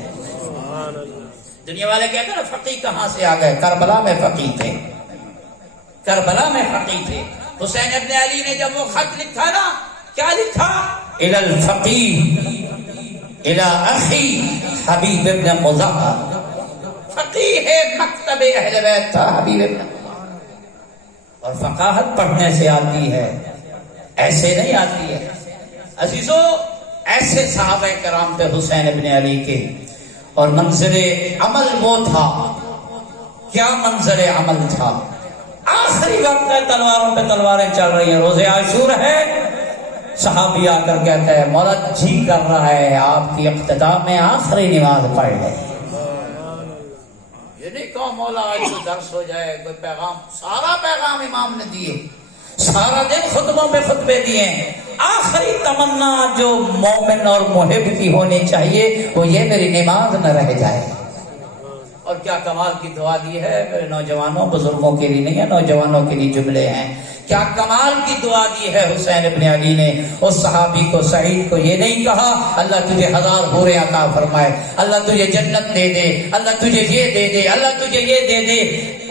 دنیا والے کہتے ہیں نا فقیہ کہاں سے آ گئے؟ کربلا میں فقیہ تھے، کربلا میں فقیہ تھے۔ حسین ابن علی نے جب وہ خط لکھا نا، کیا لکھا؟ الی الفقیہ الی اخی حبیب ابن مظہر، فقیہ مکتب اہل بیت تھا حبیب ابن مظہر۔ اور فقاہت پڑھنے سے آتی ہے، ایسے نہیں آتی ہے عزیزو۔ ایسے صحابہ کرام پہ حسین ابن علی کے، اور منظر عمل وہ تھا، کیا منظر عمل تھا؟ آخری وقت ہے، تلواروں پہ تلواریں چل رہی ہیں، روزے عاشور ہے، صحابی آ کر کہتا ہے مولا جی کر رہا ہے آپ کی اختتام میں آخری نماز پڑھ لیں۔ یہ نہیں کہو مولا آج تو درس ہو جائے، کوئی پیغام، سارا پیغام امام نے دیے، سارا دن خطبوں پہ خطبے دیے۔ آخری تمنا جو مومن اور محب کی ہونی چاہیے وہ یہ میری نماز نہ رہ جائے۔ اور کیا کمال کی دعا دی ہے میرے نوجوانوں، بزرگوں کے لیے نہیں ہے، نوجوانوں کے لیے جملے ہیں۔ کیا کمال کی دعا دی ہے حسین ابن علی نے اس صحابی کو، سعید کو۔ یہ نہیں کہا اللہ تجھے 1000 حوریں عطا فرمائے، اللہ تجھے جنت دے دے، اللہ تجھے یہ دے دے، اللہ تجھے یہ دے دے۔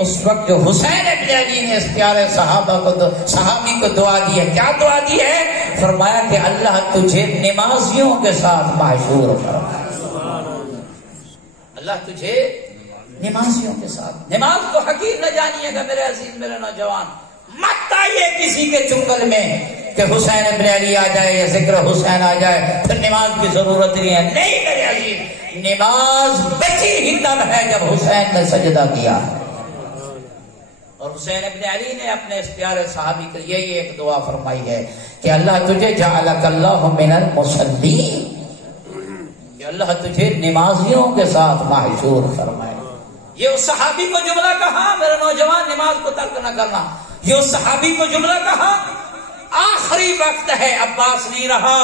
اس وقت جو حسین ابن علی نے اس پیارے صحابی کو دعا دی ہے، کیا دعا دی ہے؟ فرمایا کہ اللہ تجھے نمازیوں کے ساتھ محشور فرمائے، اللہ تجھے نمازیوں کے ساتھ۔ نماز کو حقیر نہ جانیے گا میرے عزیز، میرے نوجوان، مت آئیے کسی کے چنگل میں کہ حسین ابن علی آ جائے یا ذکر حسین آ جائے پھر نماز کی ضرورت نہیں ہے۔ نہیں میرے عزیز، نماز بچی ہی تب ہے جب حسین نے سجدہ کیا۔ اور حسین ابن علی نے اپنے اس پیارے صحابی کے لیے یہ ایک دعا فرمائی ہے کہ اللہ تجھے جعلک اللہ من المصلین، کہ اللہ تجھے نمازیوں کے ساتھ محشور فرمائے۔ یہ اس صحابی کو جملہ کہا میرے نوجوان، نماز کو ترک نہ کرنا۔ یہ اس صحابی کو جملہ کہا، آخری وقت ہے، عباس نہیں رہا،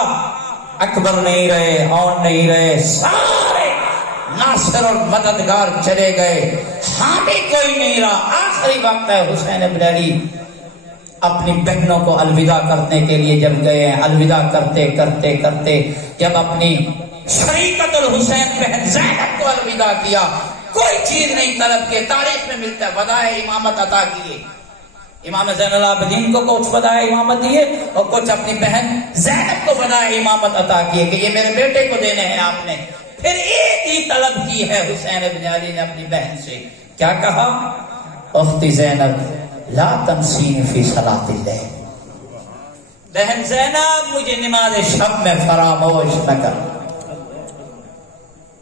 اکبر نہیں رہے، اون نہیں رہے، سارے ناصر اور مددگار چلے گئے، حامی کوئی نہیں رہا۔ آخری وقت ہے، حسین ابن علی اپنی بہنوں کو الوداع کرنے کے لیے جب گئے ہیں، الوداع کرتے کرتے کرتے جب اپنی شریکت الحسین بہن زینب کو الوداع کیا، کوئی چیز نہیں طلب کے، تاریخ میں ملتا ہے وداع امامت عطا کیے، امام زین العابدین کو کچھ وداع امامت دیے اور کچھ اپنی بہن زینب کو وداع امامت عطا کیے کہ یہ میرے بیٹے کو دینے ہیں آپ نے۔ پھر ایک ہی طلب کی ہے حسین ابن علی نے اپنی بہن سے، کیا کہا؟ اختی زینب لا تنسین فی صلاۃ اللیل، بہن زینب مجھے نماز شب میں فراموش نہ کر۔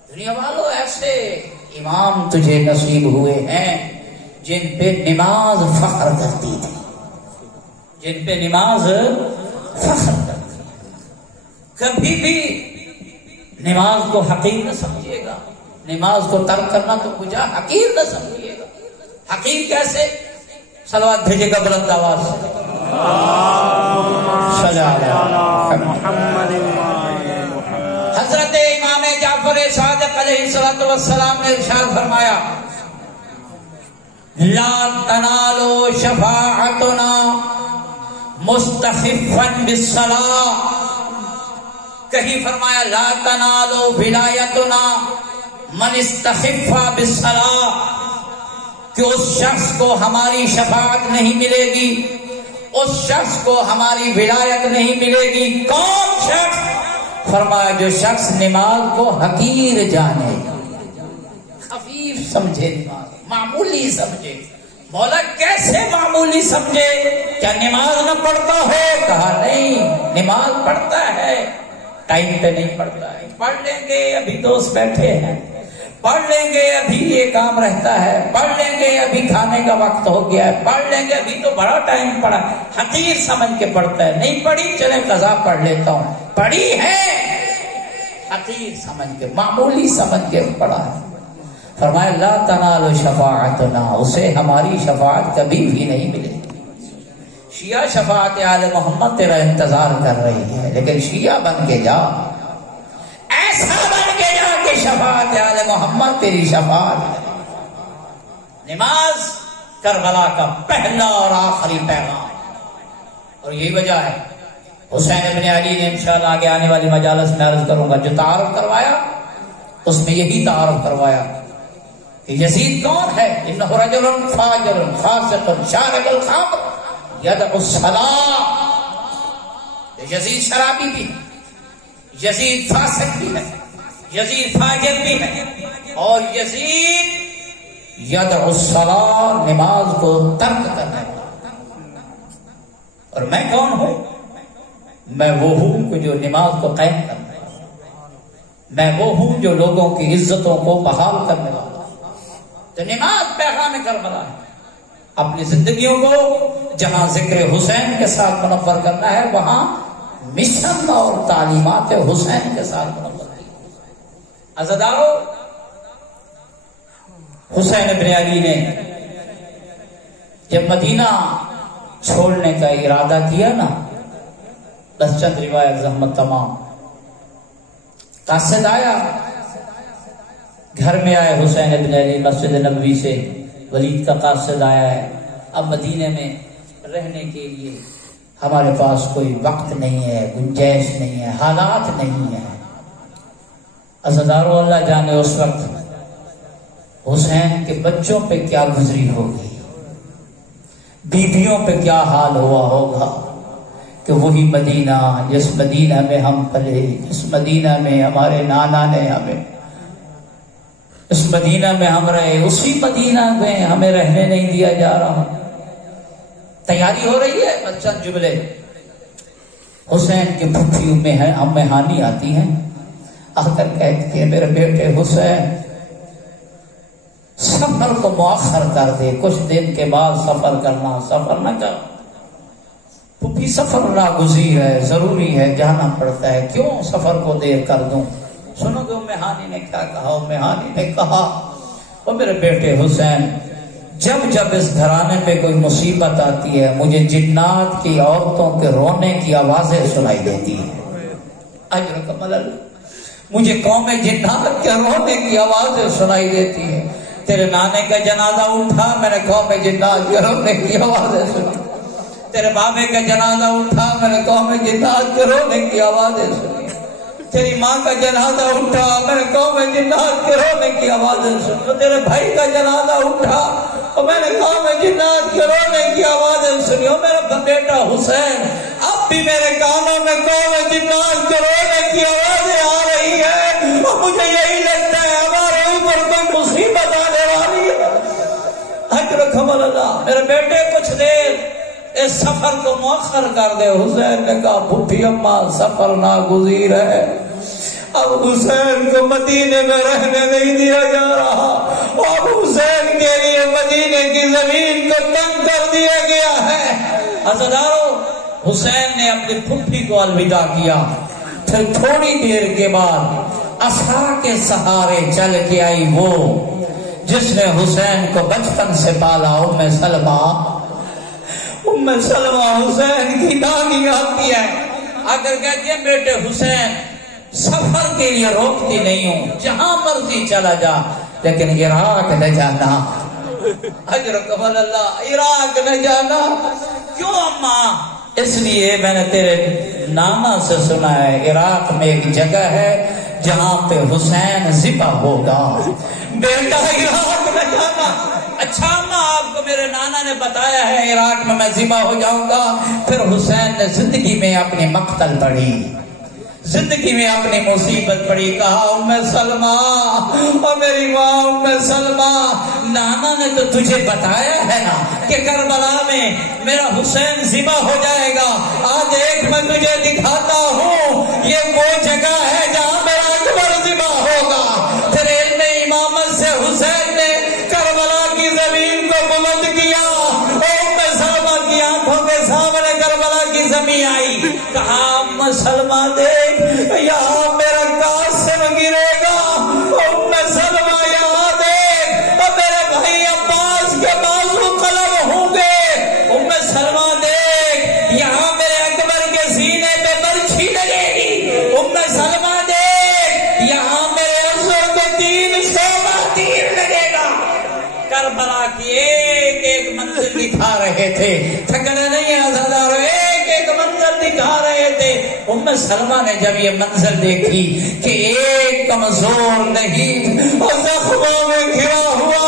دنیا والو ایسے امام تجھے نصیب ہوئے ہیں جن پہ نماز فخر کرتی تھی، جن پہ نماز فخر کرتی تھی۔ کبھی بھی نماز کو حقیر نہ سمجھیے گا، نماز کو ترک کرنا تو کجا حقیر نہ سمجھیے گا۔ حقیر کیسے؟ صلوات بھیجے گا بلند آواز سے، حضرت امام جعفر صادق علیہ السلام نے ارشاد فرمایا لا تنالوا شفاعتنا مستخفا بالصلاة، کہیں فرمایا لا تنالوا ولایتنا من استخف بالصلاة، کہ اس شخص کو ہماری شفاعت نہیں ملے گی، اس شخص کو ہماری ولایت نہیں ملے گی۔ کون شخص؟ فرمایا جو شخص نماز کو حقیر جانے، خفیف سمجھے، نماز معمولی سمجھے، مولا کیسے معمولی سمجھے؟ کیا نماز نہ پڑھتا ہو؟ کہا نہیں، نماز پڑھتا ہے، ٹائم پہ نہیں پڑھتا ہے۔ پڑھ لیں گے، ابھی دوست بیٹھے ہیں، پڑھ لیں گے، ابھی یہ کام رہتا ہے، پڑھ لیں گے، ابھی کھانے کا وقت ہو گیا ہے، پڑھ لیں گے، ابھی تو بڑا ٹائم پڑا۔ حقیر سمجھ کے پڑھتا ہے۔ نہیں پڑھی، چلے قضا پڑھ لیتا ہوں۔ پڑھی ہے، حقیر سمجھ کے، معمولی سمجھ کے پڑھا ہے۔ فرمایا لا تنال شفاعتنا، اسے ہماری شفاعت کبھی بھی نہیں ملے گی۔ شیعہ شفاعت آل محمد تیرا انتظار کر رہی ہے، لیکن شیعہ بن کے جا، ایسا بن کے جا کہ شفاعت آل محمد تیری شفاعت کرے۔ نماز کربلا کا پہلا اور آخری پیغام، اور یہی وجہ ہے حسین ابن علی نے انشاءاللہ آگے آنے والی مجالس میں عرض کروں گا جو تعارف کروایا، اس میں یہی تعارف کروایا کہ یزید کون ہے؟ انہ رجل فاجر فاسق شارب الخمر یدعو الصلاۃ۔ یزید شرابی بھی ہے، یزید فاسق بھی ہے، یزید فاجر بھی ہے، اور یزید یدعو الصلاۃ، نماز کو ترک کرنے والا۔ اور میں کون ہوں؟ میں وہ ہوں کہ جو نماز کو قائم کرنے والا، میں وہ ہوں جو لوگوں کی عزتوں کو بحال کرنے والا۔ تو نماز پیغام کربلا ہے۔ اپنی زندگیوں کو جہاں ذکر حسین کے ساتھ منور کرنا ہے، وہاں مشن اور تعلیمات حسین کے ساتھ منور کرنا۔ عزادارو، حسین ابن علی نے جب مدینہ چھوڑنے کا ارادہ کیا نا، بس چند روایت زحمت تمام، قاصد آیا، گھر میں آئے حسین ابن علی مسجد نبوی سے، ولید کا قاصد آیا ہے، اب مدینے میں رہنے کے لیے ہمارے پاس کوئی وقت نہیں ہے، گنجائش نہیں ہے، حالات نہیں ہے۔ عزادارو، اللہ جانے اس وقت حسین کے بچوں پہ کیا گزری ہوگی، بیویوں پہ کیا حال ہوا ہوگا کہ وہی مدینہ، جس مدینہ میں ہم پلے، جس مدینہ میں ہمارے نانا نے ہمیں، اس مدینہ میں ہم رہے، اسی مدینہ میں ہمیں رہنے نہیں دیا جا رہا۔ تیاری ہو رہی ہے، بچہ جملے حسین کے پھپھی میں ہمیں ہانی آتی ہیں، آ کر کہتے ہیں میرے بیٹے حسین سفر کو مؤخر کر دے، کچھ دن کے بعد سفر کرنا، سفر نہ کر۔ پھپھی سفر ناگزیر ہے، ضروری ہے، جانا پڑتا ہے، کیوں سفر کو دیر کر دوں؟ سنو گے ام ہانی نے کیا کہا؟ ام ہانی نے کہا او میرے بیٹے حسین، جب جب اس گھرانے پہ کوئی مصیبت آتی ہے، مجھے جنات کی عورتوں کے رونے کی آوازیں سنائی دیتی ہیں۔ اجر کمل، مجھے قوم جنات کے رونے کی آوازیں سنائی دیتی ہیں۔ تیرے نانے کا جنازہ اٹھا، میں نے قوم جنات کے رونے کی آوازیں سنی۔ تیرے بابے کا جنازہ اٹھا، میں نے قوم جنات کے رونے کی آوازیں سنی۔ تیری ماں کا جنازہ اٹھا، میں نے قوم جنات کے رونے کی آوازیں سنی۔ تیرے بھائی کا جنازہ اٹھا اور میں نے قوم جنات کے رونے کی آوازیں سنی۔ اور میرا بیٹا حسین، اب بھی میرے کانوں میں قوم جنات کے رونے کی آوازیں آ رہی ہے، اور مجھے یہی لگتا ہے ہمارے اوپر کوئی مصیبت آنے والی ہے۔ اجر کمل اللہ، میرے بیٹے کچھ دیر اس سفر کو مؤخر کر دے۔ حسین نے کہا پھپھی اماں سفر ناگزیر ہے، اب حسین کو مدینے میں رہنے نہیں دیا جا رہا، اور حسین کے لیے مدینے کی زمین کو تنگ کر دیا گیا ہے۔ عزادارو، حسین نے اپنی پھپھی کو الوداع کیا، پھر تھوڑی دیر کے بعد عصا کے سہارے چل کے آئی وہ جس نے حسین کو بچپن سے پالا، ام سلمہ۔ ام سلمہ حسین کی نانی آتی ہے، اگر کہتی ہے بیٹے حسین سفر کے لیے روکتی نہیں ہوں، جہاں مرضی چلا جا، لیکن عراق نہ جانا۔ اجرکم اللہ، عراق نہ جانا۔ کیوں اماں؟ اس لیے میں نے تیرے نانا سے سنا ہے عراق میں ایک جگہ ہے جہاں پہ حسین ذبح ہوگا، بیٹا عراق نہ جانا۔ اچھا اماں، آپ کو میرے نانا نے بتایا ہے عراق میں ذبح ہو جاؤں گا۔ پھر حسین نے زندگی میں اپنی مقتل پڑھی، زندگی میں اپنی مصیبت پڑی، کہا ام سلمہ، اور میری ماں ام سلمہ، نانا نے تو تجھے بتایا ہے نا کہ کربلا میں میرا حسین ذبح ہو جائے گا، دیکھ میں تجھے دکھاتا ہوں یہ وہ جگہ ہے جہاں میرا اکبر ذبح ہوگا۔ تیرے علم امامت سے حسین نے کربلا کی زمین کو بلند کیا، ام سلمہ کی آنکھوں کے سامنے کربلا کی زمین آئی، کہا ام سلمہ دیکھ یہاں میرا قاسم گرے گا، ام سلمہ یہاں دیکھ میرے بھائی عباس کے بازو قلم ہوں گے، ام سلمہ دیکھ یہاں میرے اکبر کے سینے پہ برچھی لگے گی، ام سلمہ دیکھ یہاں میرے افسر کو 300 تیر لگے گا۔ کربلا کی ایک ایک منزل دکھا رہے تھے، تھکنے نہیں آزادار، ایک ایک منزل دکھا رہے تھے۔ ام سلمہ نے جب یہ منظر دیکھی کہ ایک کمزور نہیں اور زخموں میں گھرا ہوا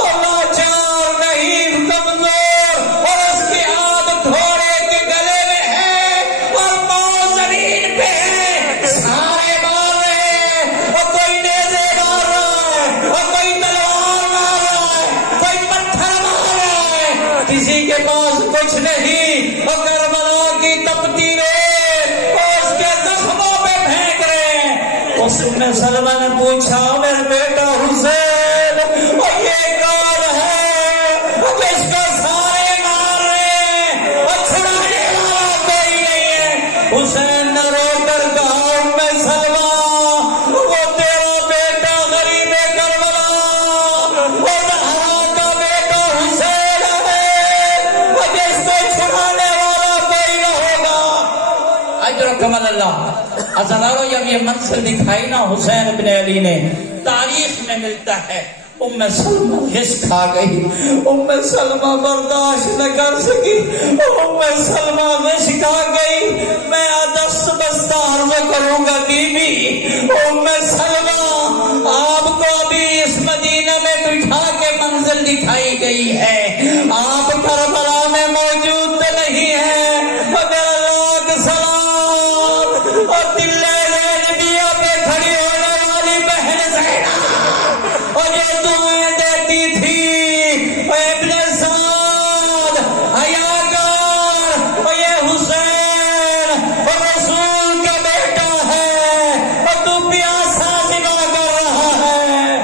اور لاچار نہیں کمزور، اور اس کے ہاتھ گھوڑے کے گلے میں ہے اور پاؤں زمین پہ ہے، سارے مار رہے ہیں، اور کوئی نیزے مار رہا ہے اور کوئی تلوار مار رہا ہے، کوئی پتھر مار رہا ہے، کسی کے پاس کچھ نہیں، اور کربلا کی تپتی ام سلمہ نے پوچھا میرے بیٹا حسین اور یہ کون ہے جس کو سارے مار رہے ہیں اور چھڑانے والا کوئی نہیں ہے؟ حسین نے رو کر کہا ام سلمہ وہ تیرا بیٹا غریب کربلا وہ زہرا کا بیٹا حسین ہے اور جس کو چھڑانے والا کوئی نہ ہوگا۔ اجرکم اللہ۔ ازادارو جب یہ منظر دکھائی نا حسین بن علی نے، تاریخ میں ملتا ہے ام سلمہ غص کھا گئی، ام سلمہ برداشت نہ کر سکی، ام سلمہ غص کھا گئی۔ میں دست بستہ عرض کروں گا بی بی ام سلمہ، آپ کو ابھی اس مدینہ میں بٹھا کے منزل دکھائی گئی ہے، آپ کربلا میں موجود نہیں ہے، مگر اللہ کے سلام اور دلے نبیہ پہ کھڑی ہونے والی بہن زینب اور یہ دعائیں دیتی تھی، ابن سعد حیاگار، اور یہ حسین اور رسول کا بیٹا ہے اور تو پیاسا ذبح کر رہا ہے۔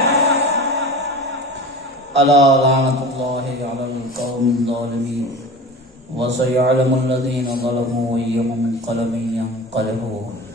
الا لعنت اللہ علی القوم الظالمین وسيعلم الذين ظلموا أي منقلب ينقلبون۔